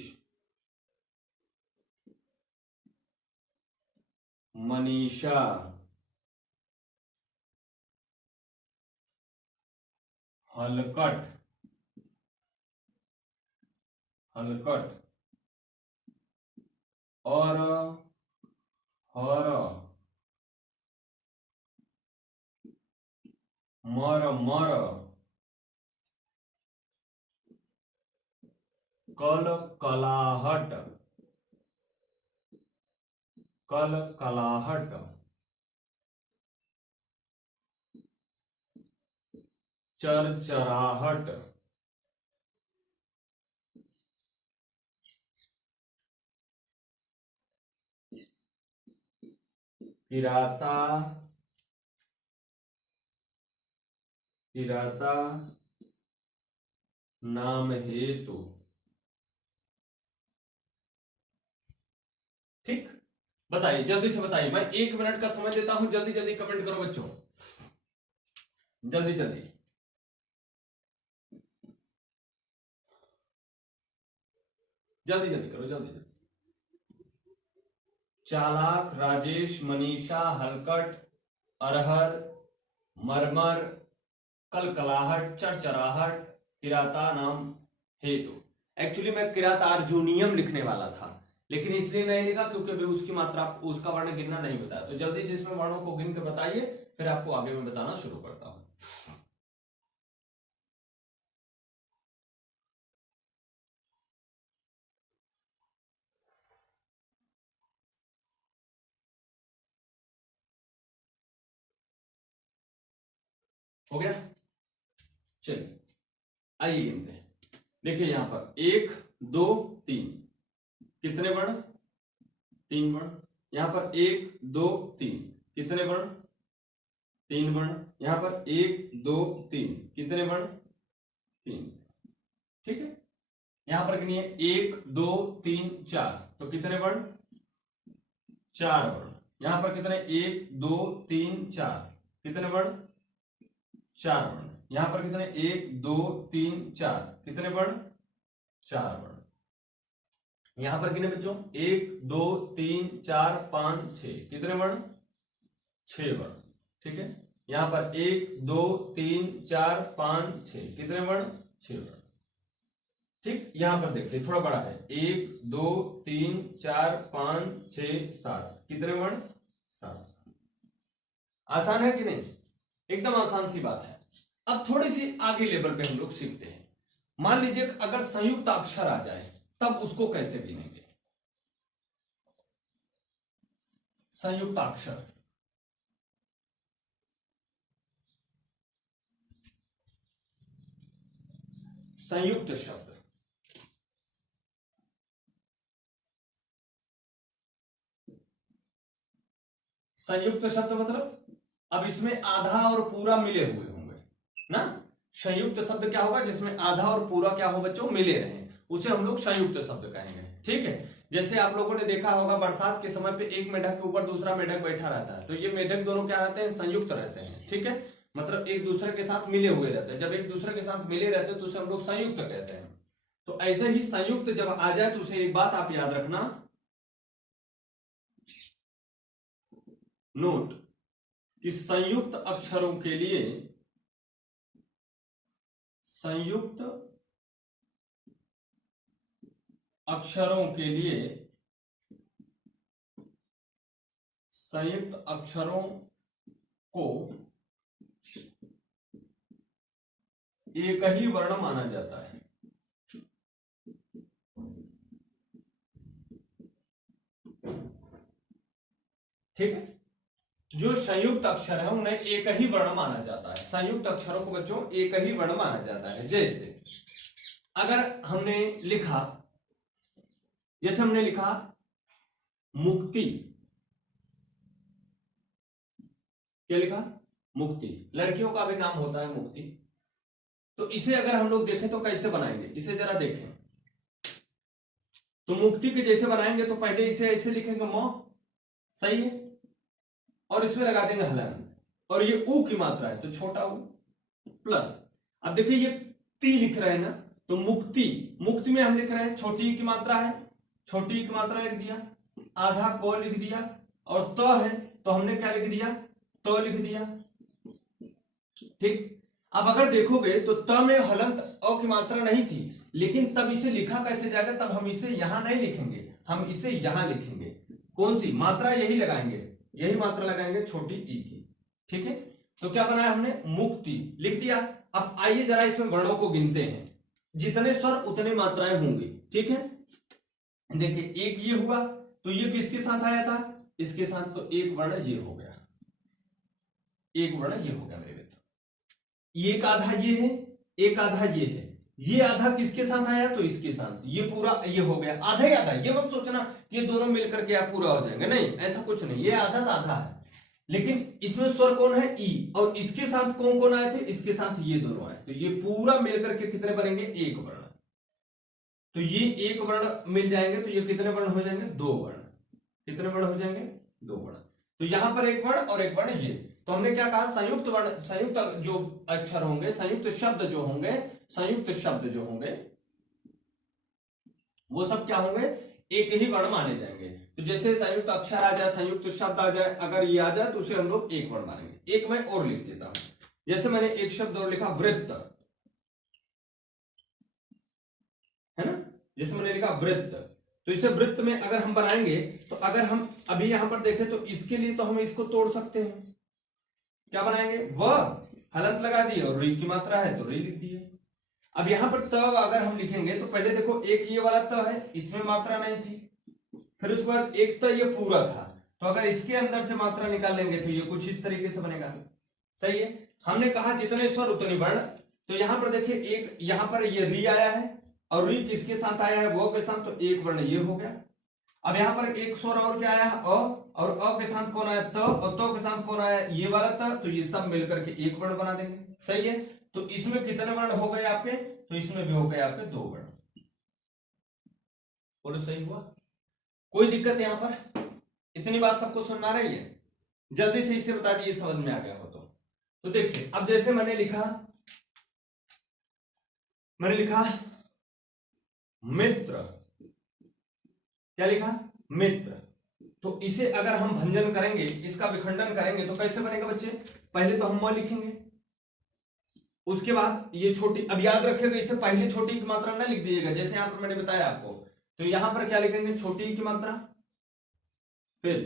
मनीषा, हलकट, हलकट और हर, मर मर, कल कलाहट, कल कलाहट, चरचराहट, किराता, किराता नाम हेतु। ठीक, बताइए जल्दी से बताइए, मैं 1 मिनट का समय देता हूं, जल्दी जल्दी कमेंट करो बच्चों, जल्दी जल्दी, जल्दी जल्दी करो, जल्दी जल्दी। चालाक, राजेश, मनीषा, हलकट, अरहर, मरमर, कलकलाहट, चरचराहट, किराता नाम हेतु। एक्चुअली मैं किरातार्जुनियम लिखने वाला था, लेकिन इसलिए नहीं लिखा क्योंकि अभी उसकी मात्रा, उसका वर्ण गिनना नहीं बताया। तो जल्दी से इसमें वर्णों को गिन के बताइए, फिर आपको आगे मैं बताना शुरू करता हूं। हो गया, चलिए आइए गिनते हैं। देखिए यहां पर 1 2 3, कितने वर्ण? 3 वर्ण। यहां पर 1 2 3, कितने वर्ण? 3 वर्ण। यहां पर 1 2 3, कितने वर्ण? 3। ठीक है, यहां पर गिनिए 1 2 3 4, तो कितने वर्ण? 4 वर्ण। यहां पर कितने? 1 2 3 4, कितने वर्ण? 4 वर्ण। यहां पर कितने? 1 2 3 4, कितने वर्ण? 4 वर्ण। यहां पर कितने बच्चों? 1 2 3 4 5 6, कितने वर्ण? 6 वर्ण। ठीक है, यहां पर 1 2 3 4 5 6, कितने वर्ण? 6 वर्ण। ठीक, यहां पर देखिए थोड़ा बड़ा है, 1 2 3 4 5 6 7, कितने वर्ण? 7। आसान है कि नहीं? एकदम आसान सी बात है। अब थोड़ी सी आगे लेवल पे हम लोग सीखते हैं। मान लीजिए अगर संयुक्त अक्षर आ जाए तब उसको कैसे गिनेंगे? संयुक्त अक्षर, संयुक्त शब्द, संयुक्त शब्द मतलब अब इसमें आधा और पूरा मिले हुए होंगे ना। संयुक्त शब्द क्या होगा? जिसमें आधा और पूरा क्या हो बच्चों? मिले रहे, उसे हम लोग संयुक्त शब्द कहेंगे। ठीक है, जैसे आप लोगों ने देखा होगा बरसात के समय पे एक मेढक के ऊपर दूसरा मेढक बैठा रहता है, तो ये मेढक दोनों क्या रहते हैं? संयुक्त रहते हैं। ठीक है, मतलब एक दूसरे के साथ मिले हुए रहते हैं। जब एक दूसरे के साथ मिले रहते हैं तो उसे हम लोग संयुक्त कहते हैं। तो ऐसे ही संयुक्त जब आ जाए तो उसे एक बात आप याद रखना, नोट, कि संयुक्त अक्षरों के लिए, संयुक्त अक्षरों के लिए, संयुक्त अक्षरों को एक ही वर्ण माना जाता है। ठीक है, जो संयुक्त अक्षर है उन्हें एक ही वर्ण माना जाता है। संयुक्त अक्षरों को बच्चों एक ही वर्ण माना जाता है। जैसे अगर हमने लिखा, जैसे हमने लिखा मुक्ति, क्या लिखा? मुक्ति। लड़कियों का भी नाम होता है मुक्ति। तो इसे अगर हम लोग देखें तो कैसे बनाएंगे? इसे जरा देखें तो मुक्ति के जैसे बनाएंगे तो पहले इसे ऐसे लिखेंगे मौ, सही है, और इसमें लगा देंगे हलन, और ये ऊ की मात्रा है तो छोटा ऊ, प्लस, अब देखिए ये ती लिख रहे हैं ना, तो मुक्ति, मुक्ति में हम लिख रहे हैं छोटी की मात्रा है, छोटी की मात्रा लिख दिया, आधा क लिख दिया, और त है तो हमने क्या लिख दिया, तो लिख दिया। ठीक, अब अगर देखोगे तो त में हलंत अ की मात्रा नहीं थी, लेकिन तब इसे लिखा कैसे जाएगा, तब हम इसे यहां नहीं लिखेंगे, हम इसे यहां लिखेंगे। कौन सी मात्रा, यही लगाएंगे, यही मात्रा लगाएंगे छोटी ई की। ठीक है, तो क्या बनाया हमने, मुक्ति लिख दिया। अब आइए जरा इसमें वर्णों को गिनते हैं, जितने स्वर उतने मात्राएं होंगी। ठीक है, देखिए एक ये हुआ, तो ये किसके साथ आया था, इसके साथ, तो एक वर्ण ये हो गया, एक वर्ण ये हो गया मेरे मित्र। एक आधा ये है, एक आधा ये है, ये आधा किसके साथ आया, तो इसके साथ, ये पूरा ये हो गया, आधा ही आधा। ये मत सोचना कि ये दोनों मिलकर के आप पूरा हो जाएंगे, नहीं, ऐसा कुछ नहीं, ये आधा तो आधा है। लेकिन इसमें स्वर कौन है, ई, और इसके साथ कौन कौन आए थे, इसके साथ ये दोनों आए, तो ये पूरा मिलकर के कितने बनेंगे, एक वर्ण। तो ये एक वर्ण मिल जाएंगे, तो ये कितने वर्ण हो जाएंगे, दो वर्ण। कितने वर्ण हो जाएंगे, दो वर्ण। तो यहां पर एक वर्ण और एक वर्ण ये, तो हमने क्या कहा, संयुक्त वर्ण, संयुक्त जो अक्षर होंगे, संयुक्त शब्द जो होंगे, संयुक्त शब्द जो होंगे, वो सब क्या होंगे, एक ही वर्ण माने जाएंगे। तो जैसे संयुक्त अक्षर आ जाए, संयुक्त शब्द आ जाए, अगर ये आ जाए तो उसे हम लोग एक वर्ण मानेंगे। एक मैं और लिख देता हूं, जैसे मैंने एक शब्द और लिखा, वृत्त, है ना, जैसे मैंने लिखा वृत्त, तो इसे वृत्त में अगर हम बनाएंगे, तो अगर हम अभी यहां पर देखें, तो इसके लिए तो हम इसको तोड़ सकते हैं। क्या बनाएंगे, व हलंत लगा दिए, और री की मात्रा है तो री लिख दिए। अब यहां पर त अगर हम लिखेंगे, तो पहले देखो एक ये वाला त है, इसमें मात्रा नहीं थी, फिर उसके बाद एक त ये पूरा था, तो अगर इसके अंदर से मात्रा निकाल लेंगे तो ये कुछ इस तरीके से बनेगा। सही है, हमने कहा जितने स्वर उतने वर्ण। तो यहां पर देखिए, एक यहां पर ये री आया है, और री किसके साथ आया है, वो के साथ, तो एक वर्ण ये हो गया। अब यहां पर एक स्वर और क्या आया है, अ, और अ के साथ कौन आया, त, और त के साथ कौन आया, ये वाला त, तो ये सब मिलकर के एक वर्ण बना देंगे। सही है, तो इसमें कितने वर्ण हो गए आपके, तो इसमें भी हो गए आपके दो वर्ण। बोलो सही हुआ, कोई दिक्कत यहां पर, इतनी बात सबको सुनना रही है, जल्दी से इसे बता दिए समझ में आ गया हो तो देखिए, अब जैसे मैंने लिखा मित्र, क्या लिखा, मित्र, तो इसे अगर हम भंजन करेंगे, इसका विखंडन करेंगे, तो कैसे बनेगा बच्चे, पहले तो हम म लिखेंगे, उसके बाद ये छोटी, अब याद रखिएगा इसे पहले छोटी की मात्रा ना लिख दीजिएगा, जैसे यहां पर मैंने बताया आपको, तो यहां पर क्या लिखेंगे, छोटी की मात्रा, फिर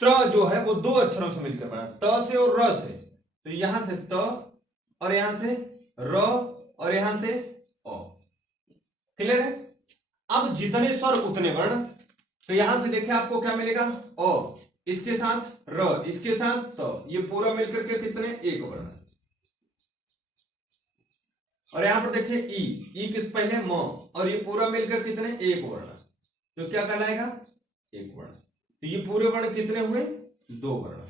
त्र जो है वो दो अक्षरों से मिलकर बना, त से और र से, तो यहां से त, और यहां से र, और यहां से अ। क्लियर है, अब जितने स्वर उतने वर्ण, तो यहां से देखिए आपको क्या मिलेगा, अ, इसके साथ र, इसके साथ त, ये पूरा मिलकर के कितने, एक वर्ण। और यहां पर देखिए ई किस पहले म, और ये पूरा मिलकर कितने, एक वर्ण, तो क्या कहलाएगा, एक वर्ण। तो ये पूरे वर्ण कितने हुए, दो वर्ण।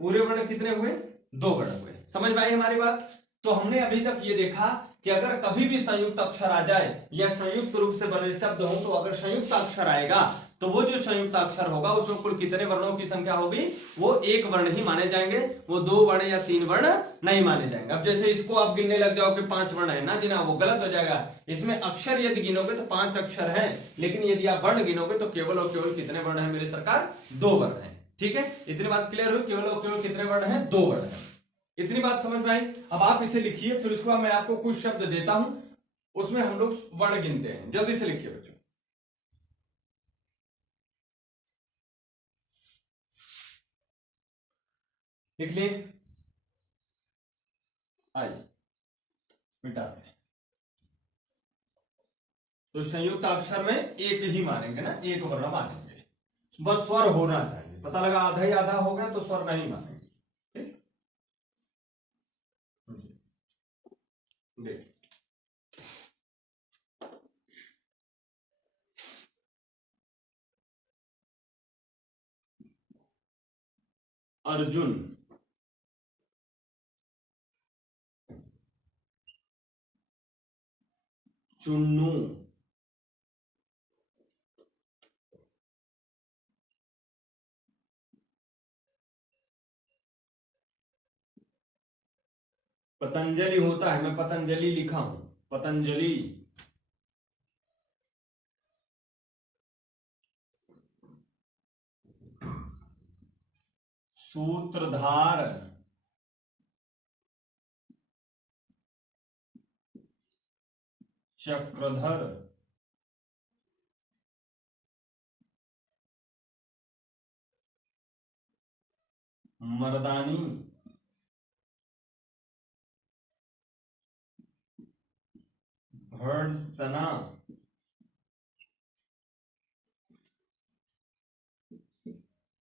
पूरे वर्ण कितने हुए, दो वर्ण हुए। समझ में आई हमारी बात। तो हमने अभी तक ये देखा कि अगर कभी भी संयुक्त अक्षर आ जाए या संयुक्त रूप से बने शब्द हो, तो अगर संयुक्त अक्षर आएगा, तो वो जो संयुक्त अक्षर होगा उसमें कुल कितने वर्णों की संख्या होगी, वो एक वर्ण ही माने जाएंगे, वो दो वर्ण या तीन वर्ण नहीं माने जाएंगे। अब जैसे इसको आप गिनने लग जाओ कि पांच वर्ण है ना गिना, वो गलत हो जाएगा। इसमें अक्षर यदि गिनोगे तो पांच अक्षर है, लेकिन यदि आप वर्ण गिनोगे तो केवल और केवल कितने वर्ण है मेरे सरकार, दो वर्ण है। ठीक है, इतनी बात क्लियर हुई, केवल और केवल कितने वर्ण है, दो वर्ण है। इतनी बात समझ में आई। अब आप इसे लिखिए, फिर उसके बाद मैं आपको कुछ शब्द देता हूं, उसमें हम लोग वर्ण गिनते हैं। जल्दी से लिखिए बच्चों, लिख लिए, आइए मिटाते हैं। तो संयुक्त अक्षर में एक ही मानेंगे ना, एक वर्ण मानेंगे, बस स्वर होना चाहिए। पता लगा आधा ही आधा हो गया तो स्वर नहीं मानेंगे। ठीक, देखिए अर्जुन, चुन्नू, पतंजलि होता है, मैं पतंजलि लिखा हूं, पतंजलि। सूत्रधार, चक्रधर, मर्दानी, भर्त्सना,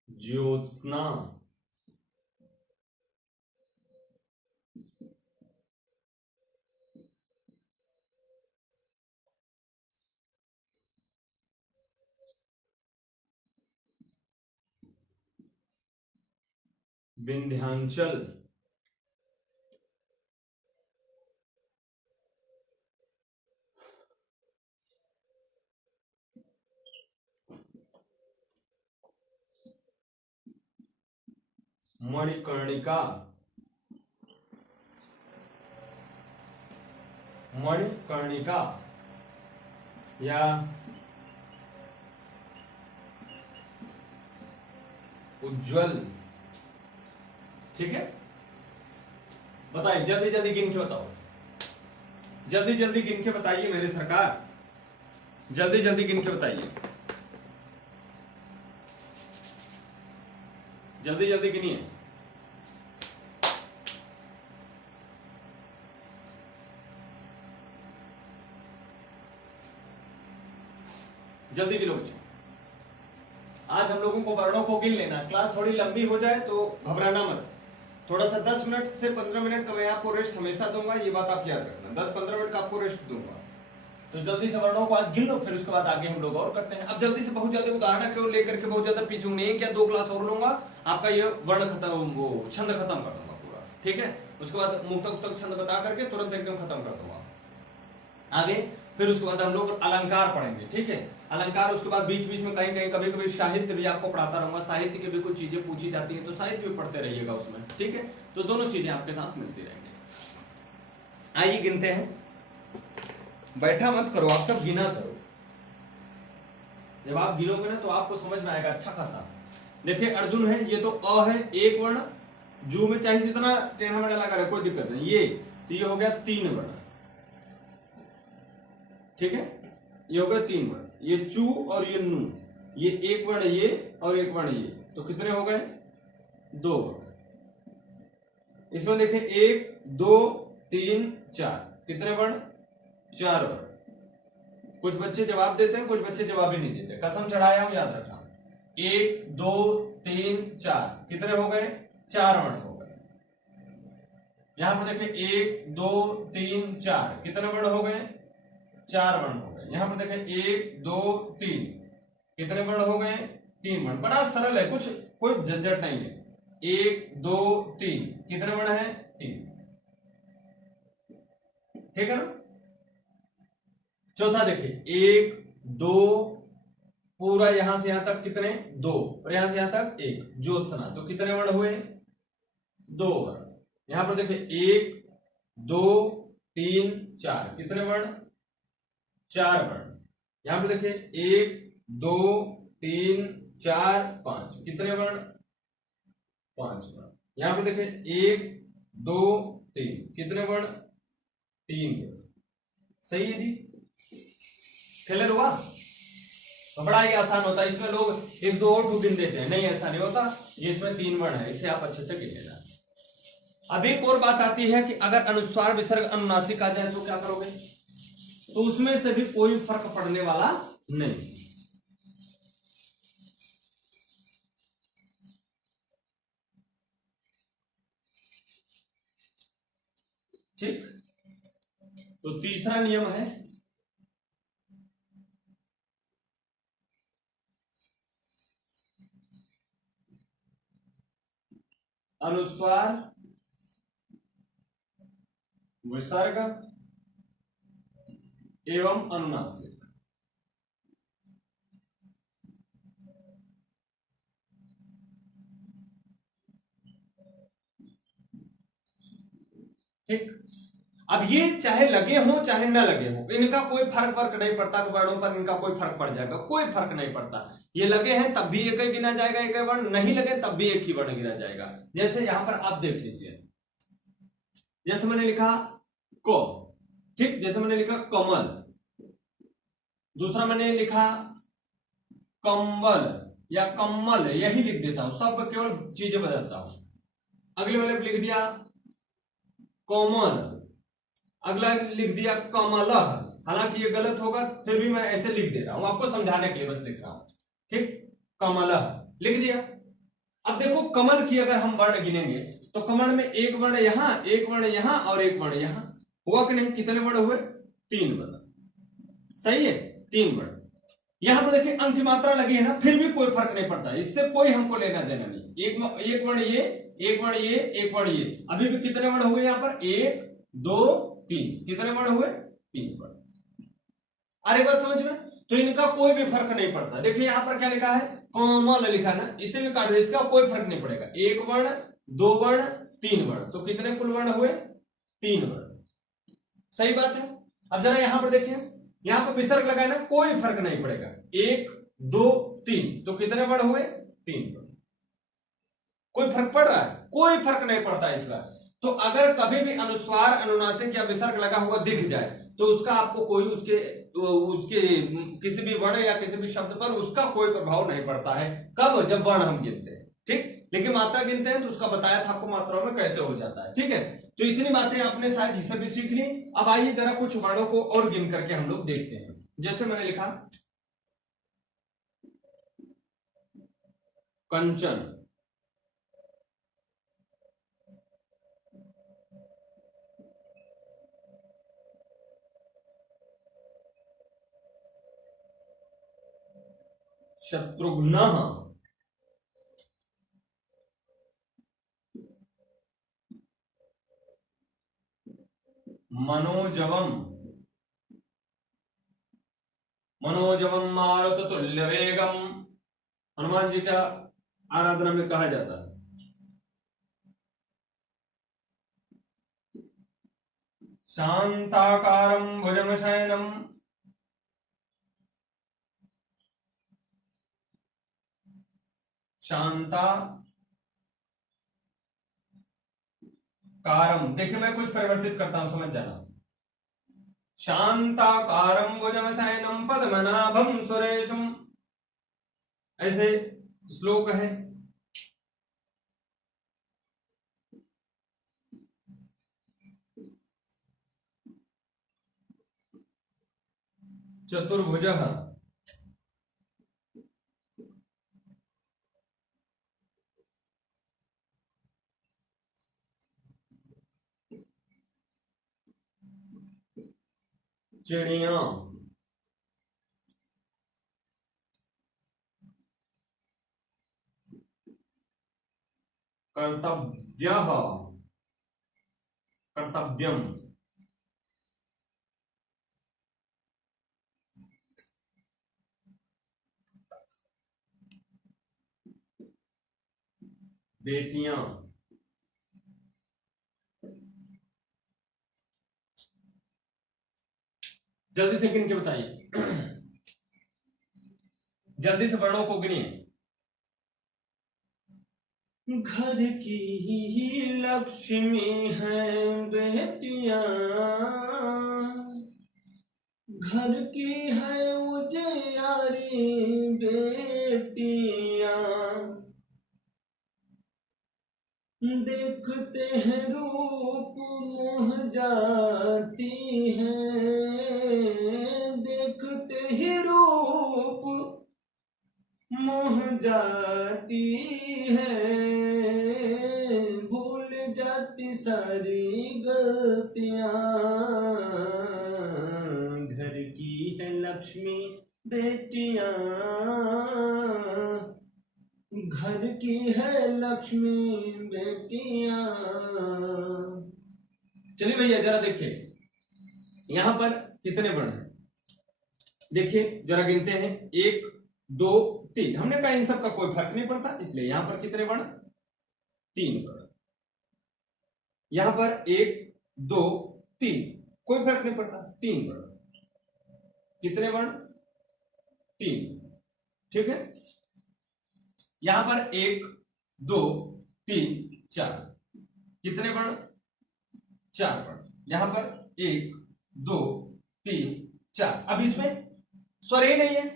ज्योत्सना, विंध्यांचल, मणिकर्णिका, मणिकर्णिका या उज्जवल। ठीक है, बताइए जल्दी जल्दी गिन के बताओ, जल्दी जल्दी गिन के बताइए मेरे सरकार, जल्दी जल्दी गिन के बताइए, जल्दी जल्दी गिनिए। जल्दी गिनो बच्चों, आज हम लोगों को वर्णों को गिन लेना। क्लास थोड़ी लंबी हो जाए तो घबराना मत, थोड़ा सा 10 मिनट से 15 मिनट का मैं आपको रेस्ट हमेशा दूंगा, ये बात आप याद रखना, 10-15 मिनट का आपको रेस्ट दूंगा। तो जल्दी से वर्णों को आज गिन लो, फिर उसके बाद आगे हम लोग और करते हैं। अब जल्दी से बहुत ज्यादा उदाहरण क्यों लेकर के बहुत ज्यादा पीछूंगा, एक या दो क्लास और लूंगा, आपका ये वर्ण खत्म, वो छंद खत्म कर दूंगा पूरा। ठीक है, उसके बाद मुक्तक उक्तक छंद बता करके तुरंत एकदम खत्म कर दूंगा आगे। फिर उसके बाद हम लोग अलंकार पढ़ेंगे। ठीक है, अलंकार, उसके बाद बीच बीच में कहीं कहीं कभी कभी साहित्य भी आपको पढ़ाता रहूंगा, साहित्य की भी कुछ चीजें पूछी जाती हैं तो साहित्य भी पढ़ते रहिएगा उसमें। ठीक है, तो दोनों चीजें आपके साथ मिलती रहेंगी। आइए गिनते हैं, बैठा मत करो, आप सब गिना करो, जब आप गिनोगे ना तो आपको समझ में आएगा अच्छा खासा। देखिए अर्जुन है, ये तो अ है, एक वर्ण, जू में चाहे जितना टेढ़ा मेढ़ा लगा रहे कोई दिक्कत नहीं, ये तो ये हो गया 3 वर्ण। ठीक है, ये हो गए 3 वर्ण, ये चू और ये नू, ये एक वर्ण ये और एक वर्ण ये, तो कितने हो गए 2 वर्ण। इसमें देखें 1 2 3 4, कितने वर्ण 4 वर्ण। कुछ बच्चे जवाब देते हैं, कुछ बच्चे जवाब ही नहीं देते, कसम चढ़ाया हूं याद रखना। 1 2 3 4, कितने हो गए 4 वर्ण हो गए। यहां पर देखें 1 2 3 4, कितने वर्ण हो गए 4 वर्ण हो गए। यहां पर देखें 1 2 3, कितने वर्ण हो गए 3 वर्ण। बड़ा सरल है, कुछ कोई झंझट नहीं है। 1 2 3, कितने वर्ण है 3। ठीक है ना। चौथा देखिए 1 2, पूरा यहां से यहां तक कितने 2, और यहां से यहां तक 1, ज्योत्सना, तो कितने वर्ण हुए 2 वर्ण। यहां पर देखिए 1 2 3 4, कितने वर्ण 4 वर्ण। यहां पर देखिए 1 2 3 4 5, कितने वर्ण 5 वर्ण। यहां पर देखिए 1 2 3, कितने वर्ण 3 वर्ण। सही है जी, क्लियर हुआ। तो बड़ा ही आसान होता है, इसमें लोग 1 2 और 2 गिन देते हैं, नहीं ऐसा नहीं होता, ये इसमें 3 वर्ण है, इसे आप अच्छे से गिन लेना। अब एक और बात आती है कि अगर अनुस्वार विसर्ग अनुनासिक आ जाए तो क्या करोगे, तो उसमें से भी कोई फर्क पड़ने वाला नहीं। ठीक, तो तीसरा नियम है अनुस्वार विसर्ग एवं अनुनासिक। ठीक। अब ये चाहे लगे हो चाहे न लगे हो, इनका कोई फर्क नहीं पड़ता कि वर्णों पर इनका कोई फर्क पड़ जाएगा, कोई फर्क नहीं पड़ता। ये लगे हैं तब भी एक ही गिना जाएगा, एक वर्ण, नहीं लगे तब भी एक ही वर्ण गिना जाएगा। जैसे यहां पर आप देख लीजिए, जैसे मैंने लिखा को, ठीक, जैसे मैंने लिखा कमल, दूसरा मैंने लिखा कंबल या कम्मल, यही लिख देता हूं, सब केवल चीजें बदलता हूं। अगले वाले पे लिख दिया कोमल, अगला लिख दिया कमल, हालांकि ये गलत होगा फिर भी मैं ऐसे लिख दे रहा हूं, आपको समझाने के लिए बस लिख रहा हूं, ठीक, कमल लिख दिया। अब देखो कमल की अगर हम वर्ण गिनेंगे तो कमल में एक वर्ण यहां, एक वर्ण यहां और एक वर्ण यहां, हुआ कि नहीं? कितने वर्ण हुए? 3 वर्ण, सही है, 3 वर्ण। यहां पर देखिए अंक की मात्रा लगी है ना, फिर भी कोई फर्क नहीं पड़ता, इससे कोई हमको लेना देना नहीं। एक वर्ण ये, एक वर्ण ये, एक वर्ण ये, अभी भी कितने वर्ण हुए यहाँ पर? 1 2 3, कितने वर्ण हुए? 3 वर्ण। अरे बात समझ में? तो इनका कोई भी फर्क नहीं पड़ता। देखिए यहाँ पर क्या लिखा है? कोमल लिखा ना, इसे भी काट दे, इसका कोई फर्क नहीं पड़ेगा। 1 वर्ण 2 वर्ण 3 वर्ण, तो कितने कुल वर्ण हुए? 3 वर्ण, सही बात है। अब जरा यहां पर देखिए, यहां पर विसर्ग लगाए ना, कोई फर्क नहीं पड़ेगा। 1 2 3, तो कितने वर्ण हुए? 3 वर्ण। कोई फर्क पड़ रहा है? कोई फर्क नहीं पड़ता इसका। तो अगर कभी भी अनुस्वार, अनुनासिक या विसर्ग लगा हुआ दिख जाए तो उसका आपको कोई उसके किसी भी वर्ण या किसी भी शब्द पर उसका कोई प्रभाव नहीं पड़ता है। कब? जब वर्ण हम गिनते हैं, ठीक। लेकिन मात्रा गिनते हैं तो उसका बताया था आपको मात्राओं में कैसे हो जाता है, ठीक है। तो इतनी बातें आपने शायद इसे भी सीख ली। अब आइए जरा कुछ वर्णों को और गिन करके हम लोग देखते हैं। जैसे मैंने लिखा कंचन, शत्रुघ्न, मनोजवम, मनोजवम मारुततुल्य वेगम, हनुमान जी का आराधना में कहा जाता है। शांताकारं भुजगशयनम, शांता कारम, देखिए मैं कुछ परिवर्तित करता हूं, समझ जाना। शांताकारं भुजगशयनम पद्मनाभं सुरेशम, ऐसे श्लोक है। चतुर्भुजः, चिड़िया, कर्तव्यः, कर्तव्यम, बेटियां, जल्दी से गिन के बताइए, जल्दी से वर्णों को गिनिए। घर की ही लक्ष्मी है बेटियां, घर की है उजियारी बेटियां, देखते हैं रूप मोह जाती हैं, देखते ही रूप मोह जाती है, भूल जाती सारी गलतियां, घर की है लक्ष्मी बेटियां, घर की है लक्ष्मी बेटियां। चलिए भैया जरा देखिए यहां पर कितने वर्ण हैं, देखिए जरा गिनते हैं। 1 2 3, हमने कहा इन सब का कोई फर्क नहीं पड़ता, इसलिए यहां पर कितने वर्ण? 3 वर्ण। यहां पर 1 2 3, कोई फर्क नहीं पड़ता, 3 वर्ण। कितने वर्ण? 3। ठीक है, यहां पर 1 2 3 4, कितने वर्ण? 4 वर्ण। यहां पर 1 2 3 4। अब इसमें स्वर ही नहीं है,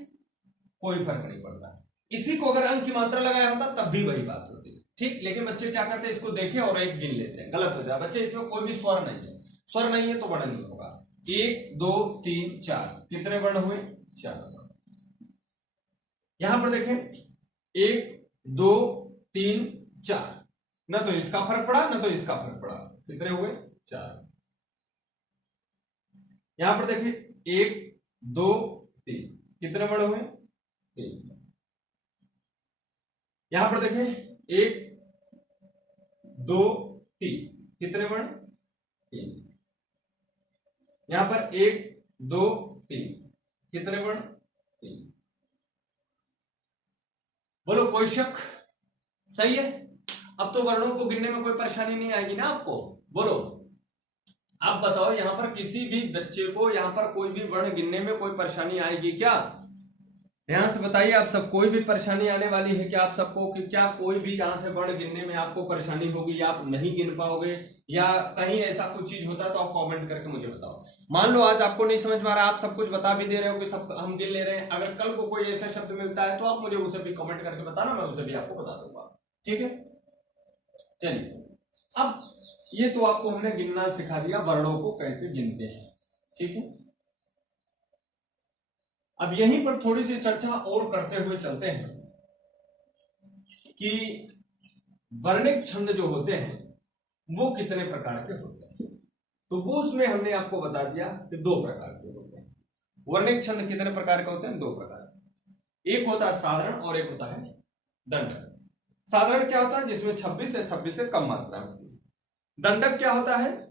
कोई फर्क नहीं पड़ता। इसी को अगर अंक की मात्रा लगाया होता तब भी वही बात होती। ठीक, लेकिन बच्चे क्या करते हैं, इसको देखे और एक गिन लेते हैं, गलत हो जाए। बच्चे इसमें कोई भी स्वर नहीं है, स्वर नहीं है तो वर्ण नहीं होगा। 1 2 3 4, कितने वर्ण हुए? 4 वर्ण। यहां पर देखें 1 2 3 4, ना तो इसका फर्क पड़ा ना तो इसका फर्क पड़ा, कितने हुए? 4। यहां पर देखिए 1 2 3, कितने वर्ण हुए? 3। यहां पर देखें 1 2 3, कितने वर्ण? 3। यहां पर 1 2 3, कितने वर्ण? 3। बोलो कोई शक? सही है। अब तो वर्णों को गिनने में कोई परेशानी नहीं आएगी ना आपको। बोलो, आप बताओ, यहां पर किसी भी बच्चे को यहां पर कोई भी वर्ण गिनने में कोई परेशानी आएगी क्या? ध्यान से बताइए आप सब, कोई भी परेशानी आने वाली है क्या आप सबको? कि क्या कोई भी यहां से वर्ण गिनने में आपको परेशानी होगी, या आप नहीं गिन पाओगे, या कहीं ऐसा कुछ चीज होता तो आप कमेंट करके मुझे बताओ। मान लो आज आपको नहीं समझ में आ रहा, आप सब कुछ बता भी दे रहे हो कि सब हम गिन ले रहे हैं, अगर कल को कोई ऐसा शब्द मिलता है तो आप मुझे उसे भी कमेंट करके बताना, मैं उसे भी आपको बता दूंगा। ठीक है, चलिए अब ये तो आपको हमने गिनना सिखा दिया, वर्णों को कैसे गिनते हैं। ठीक है, अब यहीं पर थोड़ी सी चर्चा और करते हुए चलते हैं कि वर्णिक छंद जो होते हैं वो कितने प्रकार के होते हैं। तो वो उसमें हमने आपको बता दिया कि 2 प्रकार के होते हैं। वर्णिक छंद कितने प्रकार के होते हैं? 2 प्रकार। एक होता है साधारण और एक होता है दंडक। साधारण क्या होता है? जिसमें 26 या 26 से कम मात्रा होती है। दंडक क्या होता है?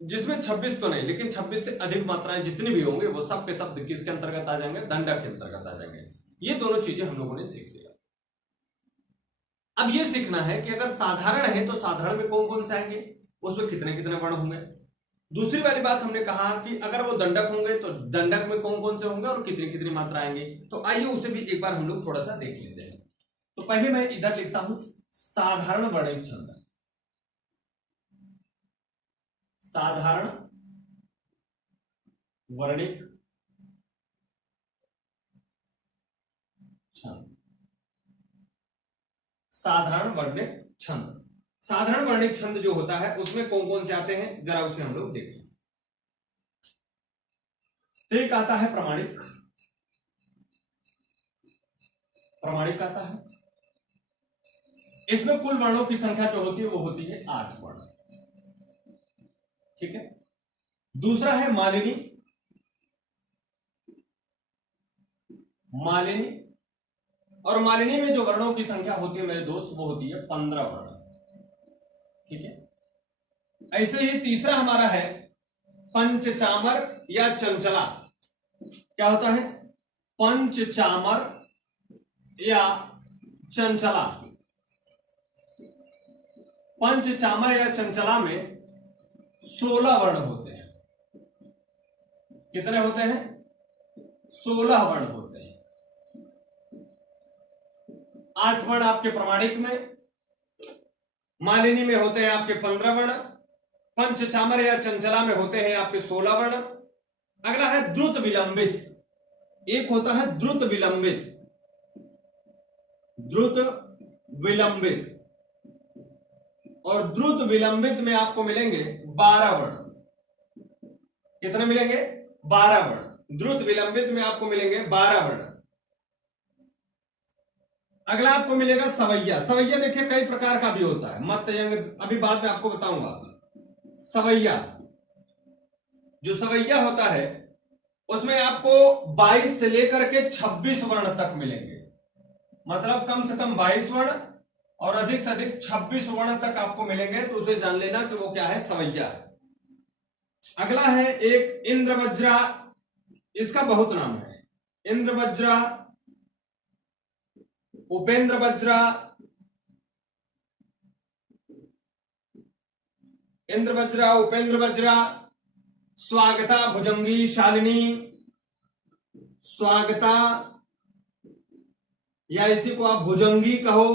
जिसमें 26 तो नहीं, लेकिन 26 से अधिक मात्राएं जितनी भी होंगे वो सब के सब किसके अंतर्गत आ जाएंगे? दंडक के अंतर्गत आ जाएंगे। ये दोनों चीजें हम लोगों ने सीख लिया। अब ये सीखना है कि अगर साधारण है तो साधारण में कौन कौन से आएंगे, उसमें कितने कितने वर्ण होंगे। दूसरी वाली बात हमने कहा कि अगर वो दंडक होंगे तो दंडक में कौन कौन से होंगे और कितनी कितनी मात्रा आएंगे। तो आइए उसे भी एक बार हम लोग थोड़ा सा देख लेते हैं। तो पहले मैं इधर लिखता हूं साधारण वर्णिक छंद। साधारण वर्णिक छंद। साधारण वर्णिक छंद। साधारण वर्णिक छंद जो होता है उसमें कौन कौन से आते हैं, जरा उसे हम लोग देखें। तो एक आता है प्रमाणिक। प्रमाणिक आता है, इसमें कुल वर्णों की संख्या जो होती है वो होती है 8 वर्ण। ठीक है। दूसरा है मालिनी। मालिनी, और मालिनी में जो वर्णों की संख्या होती है मेरे दोस्त वो होती है 15 वर्ण। ठीक है। ऐसे ही तीसरा हमारा है पंचचामर या चंचला। क्या होता है? पंचचामर या चंचला। पंचचामर या चंचला में 16 वर्ण होते हैं। कितने होते हैं? 16 वर्ण होते हैं। 8 वर्ण आपके प्रमाणिक में, मालिनी में होते हैं आपके 15 वर्ण, पंचचामर या चंचला में होते हैं आपके 16 वर्ण। अगला है द्रुत विलंबित। एक होता है द्रुत विलंबित। द्रुत विलंबित, और द्रुत विलंबित में आपको मिलेंगे 12 वर्ण। कितने मिलेंगे? 12 वर्ण। द्रुत विलंबित में आपको मिलेंगे 12 वर्ण। अगला आपको मिलेगा सवैया। सवैया देखिए कई प्रकार का भी होता है, मत अभी बाद में आपको बताऊंगा। सवैया, जो सवैया होता है उसमें आपको 22 से लेकर के 26 वर्ण तक मिलेंगे। मतलब कम से कम 22 वर्ण और अधिक से अधिक 26 वर्ण तक आपको मिलेंगे। तो उसे जान लेना कि वो क्या है, सवैया। अगला है एक इंद्रवज्रा। इसका बहुत नाम है, इंद्रवज्रा, उपेंद्र वज्रा, इंद्र वज्रा, उपेंद्र वज्रा, स्वागता, भुजंगी, शालिनी, स्वागता या इसी को आप भुजंगी कहो,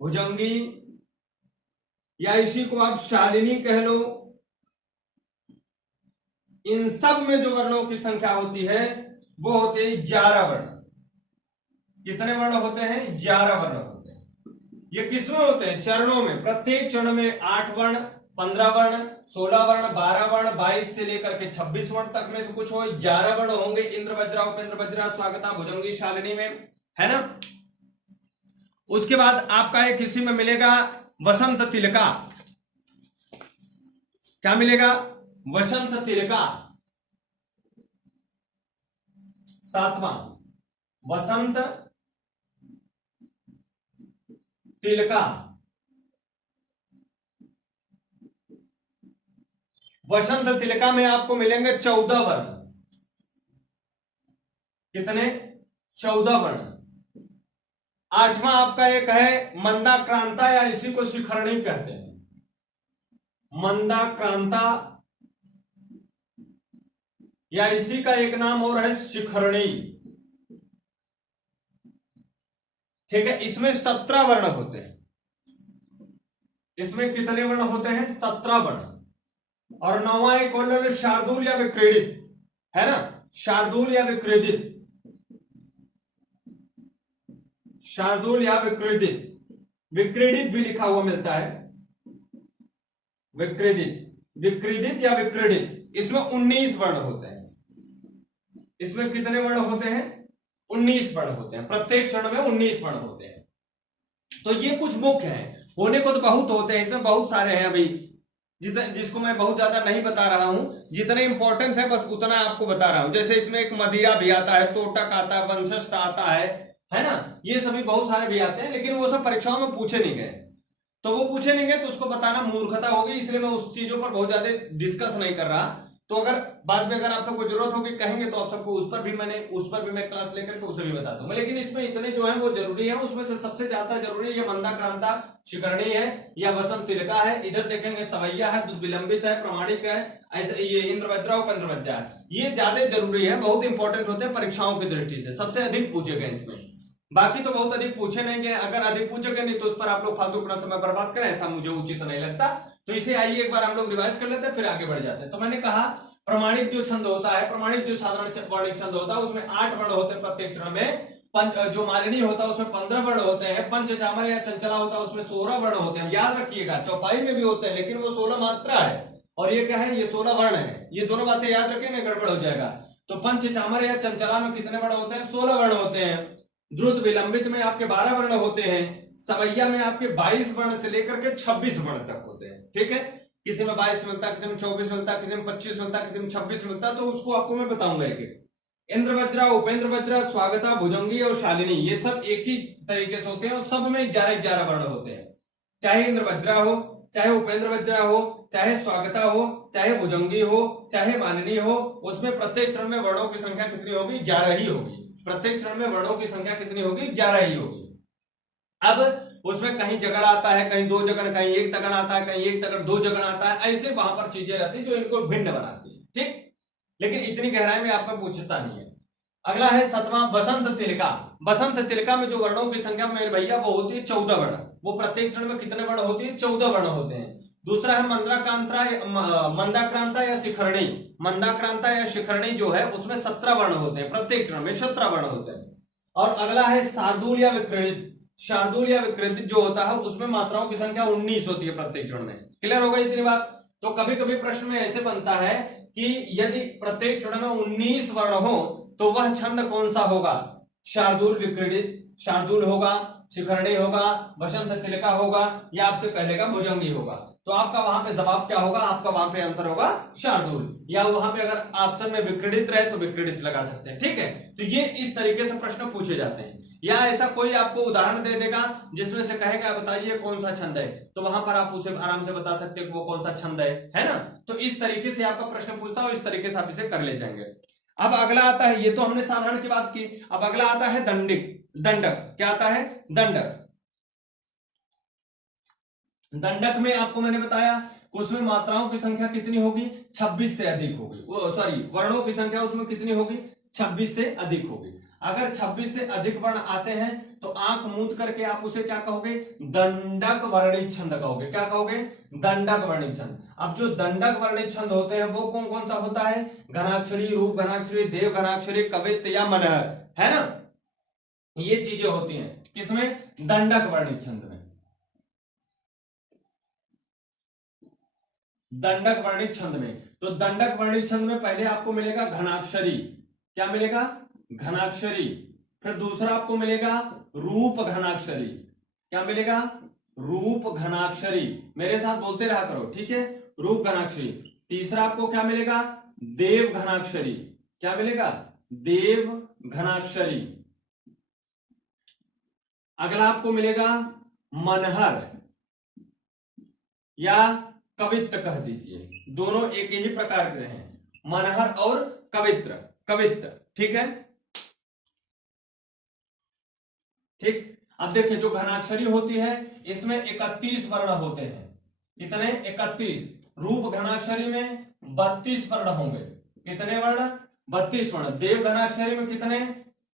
भुजंगी, या इसी को आप शालिनी कह लो। इन सब में जो वर्णों की संख्या होती है वो होते हैं 11 वर्ण। कितने वर्ण होते हैं? 11 वर्ण होते हैं। ये किसमें होते हैं? चरणों में। प्रत्येक चरण में 8 वर्ण, 15 वर्ण, 16 वर्ण, 12 वर्ण, 22 से लेकर के 26 वर्ण तक में से कुछ हो 11 वर्ण होंगे इंद्र वज्रा, उपेंद्र वज्रा, स्वागता, भुजंगी, शालिनी में, है ना। उसके बाद आपका एक किसी में मिलेगा वसंत तिलका। क्या मिलेगा? वसंत तिलका। 7वां वसंत तिलका। वसंत तिलका में आपको मिलेंगे 14 वर्ण। कितने? 14 वर्ण। 8वां आपका एक है मंदाक्रांता या इसी को शिखरणी कहते हैं। मंदाक्रांता या इसी का एक नाम और है शिखरणी। ठीक है, इसमें 17 वर्ण होते हैं। इसमें कितने वर्ण होते हैं? 17 वर्ण। और 9वां एक और शार्दूल या विक्रीडित, है ना। शार्दूल या विक्रीडित, शार्दूल या विक्रीडित, विक्रीडित भी लिखा हुआ मिलता है। विक्रीडित, विक्रीडित या विक्रीडित, इसमें 19 वर्ण होते हैं। इसमें कितने वर्ण होते हैं? 19 वर्ण होते हैं। प्रत्येक चरण में 19 वर्ण होते हैं। तो ये कुछ मुख्य हैं, होने को तो बहुत होते हैं, इसमें बहुत सारे हैं। अभी जिसको मैं बहुत ज्यादा नहीं बता रहा हूं, जितने इंपॉर्टेंट है बस उतना आपको बता रहा हूं। जैसे इसमें एक मदिरा भी आता है, तोटक आता है, वंशस्थ आता है ना। ये सभी बहुत सारे भी आते हैं, लेकिन वो सब परीक्षाओं में पूछे नहीं गए। तो वो पूछे नहीं गए तो उसको बताना मूर्खता होगी, इसलिए मैं उस चीजों पर बहुत ज्यादा डिस्कस नहीं कर रहा। तो अगर बाद में अगर आप सबको जरूरत होगी कहेंगे तो आप सबको उस पर भी मैं क्लास लेकर के उसे भी बता दूंगा। लेकिन इसमें इतने जो है वो जरूरी है, उसमें से सबसे ज्यादा जरूरी ये मंदाक्रांता, शिखरणी है या वसंत तिलका है। इधर देखेंगे सवैया है, विलंबित है, प्रमाणिक है, ऐसे ये इंद्र वज्रा, उपेंद्र वज्रा है। ये ज्यादा जरूरी है, बहुत इंपॉर्टेंट होते हैं परीक्षाओं की दृष्टि से, सबसे अधिक पूछे गए इसमें। बाकी तो बहुत अधिक पूछे नहीं गए, अगर अधिक पूछे गए नहीं तो उस पर आप लोग फालतू अपना समय बर्बाद करें, ऐसा मुझे उचित नहीं लगता। तो इसे आइए एक बार हम लोग रिवाइज कर लेते हैं, फिर आगे बढ़ जाते हैं। तो मैंने कहा प्रमाणिक जो छंद होता है, प्रमाणिक जो साधारण वर्णिक छंद होता है उसमें 8 वर्ण होते हैं प्रत्येक चरण में। जो मालिनी होता है उसमें 15 वर्ण होते हैं। पंचचामर या चंचला होता है उसमें 16 वर्ण होते हैं। याद रखिएगा, चौपाई में भी होते हैं लेकिन वो 16 मात्रा है और ये क्या है? ये 16 वर्ण है। ये दोनों बातें याद रखेंगे, गड़बड़ हो जाएगा। तो पंचचामर या चंचला में कितने वर्ण होते हैं? 16 वर्ण होते हैं। द्रुत विलंबित में आपके 12 वर्ण होते हैं। सवैया में आपके 22 वर्ण से लेकर के 26 वर्ण तक होते हैं। ठीक है, किसी में 22 मिलता है, किसी में 24 मिलता है, किसी में 25 मिलता है, किसी में 26 मिलता है, तो उसको आपको मैं बताऊंगा एक। इंद्र वज्रा, उपेंद्र वज्रा, स्वागता, भुजंगी और शालिनी, ये सब एक ही तरीके से होते हैं और सब में 11-11 वर्ण होते हैं। चाहे इंद्र वज्रा हो, चाहे उपेंद्र वज्रा हो, चाहे स्वागता हो, चाहे भुजंगी हो, चाहे मालिनी हो, उसमें प्रत्येक चरण में वर्णों की संख्या कितनी होगी? 11 ही होगी। प्रत्येक चरण में वर्णों की संख्या कितनी होगी? 11 ही होगी। अब उसमें कहीं जगड़ आता है, कहीं 2 जगड़, कहीं 1 तगड़ आता है, कहीं 1 तगड़ 2 जगड़ आता है, ऐसे वहां पर चीजें रहती है जो इनको भिन्न बनाती है। ठीक, लेकिन इतनी गहराई में आप में पूछता नहीं है। अगला है 7वां वसंत तिलका। वसंत तिलका में जो वर्णों की संख्या मेरे भैया वो होती है 14 वर्ण। वो प्रत्येक चरण में कितने वर्ण होती है? 14 वर्ण होते हैं। दूसरा है मंदाक्रांता या शिखरणी। मंदाक्रांता या शिखरणी जो है उसमें 17 वर्ण होते हैं। प्रत्येक चरण में 17 वर्ण होते हैं। और अगला है शार्दूल या विक्रीडित। शार्दूल या विक्रीडित जो होता है उसमें मात्राओं की संख्या 19 होती है प्रत्येक चरण में। क्लियर होगा इतनी बात? तो कभी कभी प्रश्न में ऐसे बनता है कि यदि प्रत्येक चरण में 19 वर्ण हो तो वह छंद कौन सा होगा? शार्दूल विक्रीडित, शार्दूल होगा, शिखरणी होगा, वसंत तिलका होगा, या आपसे कहेगा भुजंगी होगा। तो आपका वहां पे जवाब क्या होगा? आपका वहां पे आंसर होगा शार्दूल, या वहां पे अगर ऑप्शन में विक्रीडित रहे तो विक्रीडित लगा सकते हैं। ठीक है, तो ये इस तरीके से प्रश्न पूछे जाते हैं। या ऐसा कोई आपको उदाहरण दे देगा जिसमें से कहेगा बताइए कौन सा छंद है, तो वहां पर आप उसे आराम से बता सकते हैं कि वो कौन सा छंद है ना। तो इस तरीके से आपका प्रश्न पूछता है, इस तरीके से आप इसे कर ले जाएंगे। अब अगला आता है, ये तो हमने साधारण की बात की, अब अगला आता है दंडिक, दंडक। क्या आता है? दंडक। दंडक में आपको मैंने बताया उसमें मात्राओं की संख्या कितनी होगी, 26 से अधिक होगी, सॉरी वर्णों की संख्या उसमें कितनी होगी, 26 से अधिक होगी। अगर 26 से अधिक वर्ण आते हैं तो आंख मूंद करके आप उसे क्या कहोगे, दंडक वर्णित छंद कहोगे। क्या कहोगे, दंडक वर्णित छंद। अब जो दंडक वर्णित छंद होते हैं वो कौन कौन सा होता है, घनाक्षरी, रूप घनाक्षरी, देव घनाक्षरी, कवित्त या मनहर, है ना, ये चीजें होती हैं किसमें, दंडक वर्णित छंद में। दंडक वर्णित छंद में, तो दंडक वर्णित छंद में पहले आपको मिलेगा घनाक्षरी, क्या मिलेगा, घनाक्षरी। फिर दूसरा आपको मिलेगा रूप घनाक्षरी, क्या मिलेगा, रूप घनाक्षरी, मेरे साथ बोलते रहा करो, ठीक है, रूप घनाक्षरी। तीसरा आपको क्या मिलेगा, देव घनाक्षरी, क्या मिलेगा, देव घनाक्षरी। अगला आपको मिलेगा मनहर या कवित्त कह दीजिए, दोनों एक ही प्रकार के हैं, मनहर और कवित्र, कवित्त, ठीक है, ठीक। अब देखिए जो घनाक्षरी होती है इसमें 31 वर्ण होते हैं, कितने, 31। रूप घनाक्षरी में 32 वर्ण होंगे, कितने वर्ण, 32 वर्ण। देव घनाक्षरी में कितने,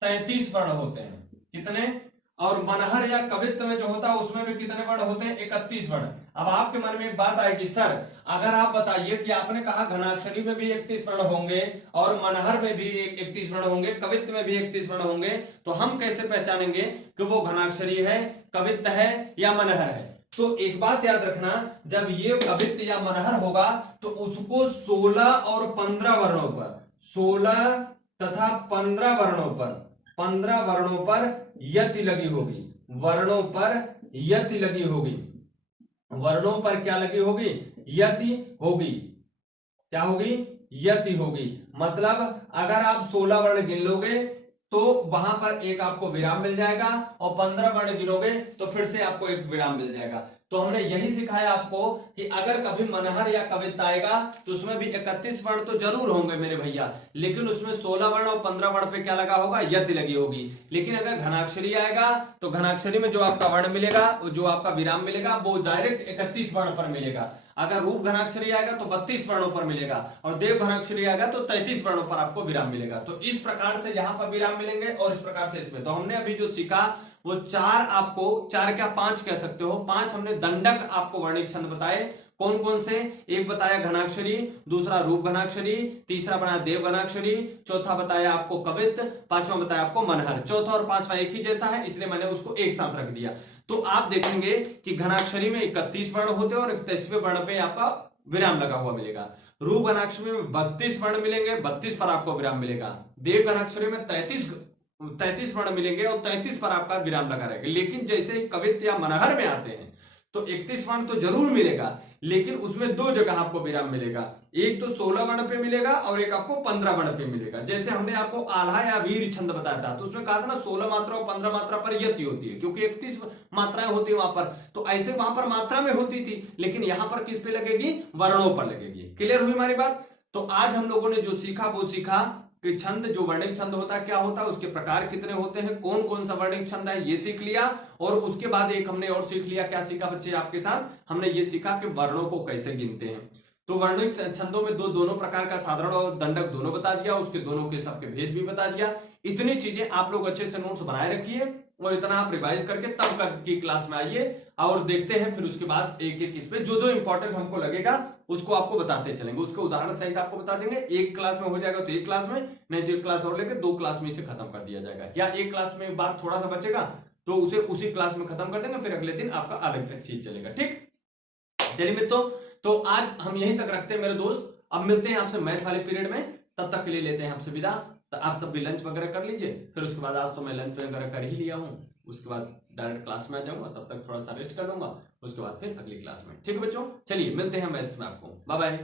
33 वर्ण होते हैं, कितने, और मनहर या कवित्त में जो होता है उसमें भी कितने वर्ण होते हैं, 31 वर्ण। अब आपके मन में एक बात आएगी, सर अगर आप बताइए कि आपने कहा घनाक्षरी में भी 31 वर्ण होंगे और मनहर में भी 31 वर्ण होंगे, कवित्त में भी 31 वर्ण होंगे, तो हम कैसे पहचानेंगे कि वो घनाक्षरी है, कवित्त है या मनहर है। तो एक बात याद रखना, जब ये कवित्त या मनहर होगा तो उसको 16 और 15 वर्णों पर, 16 तथा 15 वर्णों पर, 15 वर्णों पर यति लगी होगी, वर्णों पर यति लगी होगी, वर्णों पर क्या लगी होगी, यति होगी, क्या होगी, यति होगी। मतलब अगर आप 16 वर्ण गिन लोगे तो वहां पर एक आपको विराम मिल जाएगा और 15 वर्ण गिनोगे तो फिर से आपको एक विराम मिल जाएगा। तो हमने यही सिखाया आपको कि अगर कभी मनहर या कवित्त आएगा तो उसमें भी 31 वर्ण तो जरूर होंगे मेरे भैया, लेकिन उसमें 16 वर्ण और 15 वर्ण पे क्या लगा होगा, यति लगी होगी। लेकिन अगर घनाक्षरी आएगा तो घनाक्षरी में जो आपका वर्ण मिलेगा, जो आपका विराम मिलेगा वो डायरेक्ट 31 वर्ण पर मिलेगा। अगर रूप घनाक्षरी आएगा तो 32 वर्णों पर मिलेगा और देव घनाक्षरी आएगा तो 33 वर्णों पर आपको विराम मिलेगा। तो इस प्रकार से यहां पर विराम मिलेंगे और इस प्रकार से इसमें। तो हमने अभी जो सीखा वो 4 आपको, 4 क्या 5 कह सकते हो, 5 हमने दंडक आपको वर्णिक छंद बताए। कौन कौन से, एक बताया घनाक्षरी, दूसरा रूप घनाक्षरी, तीसरा बनाया देव घनाक्षरी, चौथा बताया आपको कवित्त, पांचवा बताया आपको मनहर। चौथा और पांचवा एक ही जैसा है इसलिए मैंने उसको एक साथ रख दिया। तो आप देखेंगे कि घनाक्षरी में 31 वर्ण होते हैं और 31वें वर्ण पे आपका विराम लगा हुआ मिलेगा। रूप घनाक्षरी में 32 वर्ण मिलेंगे, 32 पर आपको विराम मिलेगा। देव घनाक्षरी में 33 वर्ण मिलेंगे और 33 पर आपका विराम लगा रहेगा। लेकिन जैसे कवित्त या मनहर में आते हैं तो 31 वर्ण तो जरूर मिलेगा, लेकिन उसमें 2 जगह आपको विराम मिलेगा, एक तो 16 वर्ण पे मिलेगा और एक आपको 15 वर्ण पे मिलेगा। जैसे हमने आपको आल्हा या वीर छंद बताया था तो उसमें कहा था ना 16 मात्रा और 15 मात्रा पर यति होती है, क्योंकि 31 मात्राएं होती है वहां पर, तो ऐसे वहां पर मात्रा में होती थी, लेकिन यहां पर किस पे लगेगी, वर्णों पर लगेगी। क्लियर हुई हमारी बात। तो आज हम लोगों ने जो सीखा वो सीखा कि छंद, जो वर्णिक छंद होता है क्या होता है, उसके प्रकार कितने होते हैं, कौन कौन सा वर्णिक छंद है ये सीख लिया। और उसके बाद एक हमने और सीख लिया, क्या सीखा बच्चे आपके साथ, हमने ये सीखा कि वर्णों को कैसे गिनते हैं। तो वर्णिक छंदों में दोनों प्रकार का, साधारण और दंडक दोनों बता दिया, उसके दोनों के सबके भेद भी बता दिया। इतनी चीजें आप लोग अच्छे से नोट्स बनाए रखिए और इतना आप रिवाइज करके तब की क्लास में आइए और देखते हैं फिर उसके बाद एक एक इस पे जो जो इंपॉर्टेंट हमको लगेगा उसको आपको बताते चलेंगे, उसके उदाहरण सहित आपको बता देंगे। एक क्लास में हो जाएगा तो एक क्लास में, नहीं तो एक क्लास और लेके 2 क्लास में इसे खत्म कर दिया जाएगा, या एक क्लास में बात थोड़ा सा बचेगा तो उसे उसी क्लास में खत्म कर देंगे, फिर अगले दिन आपका अलग चीज चलेगा। ठीक, चलिए मित्रों, तो आज हम यहीं तक रखते हैं मेरे दोस्त। अब मिलते हैं आपसे मैथ वाले पीरियड में, तब तक के लिए लेते हैं आपसे विदा। तो आप सब भी लंच वगैरह कर लीजिए, फिर उसके बाद आज तो मैं लंच वगैरह कर ही लिया हूँ, उसके बाद डायरेक्ट क्लास में आ जाऊंगा, तब तक थोड़ा सा रेस्ट कर लूंगा, उसके बाद फिर अगली क्लास में। ठीक है बच्चों, चलिए मिलते हैं मैथ्स में आपको, बाय बाय।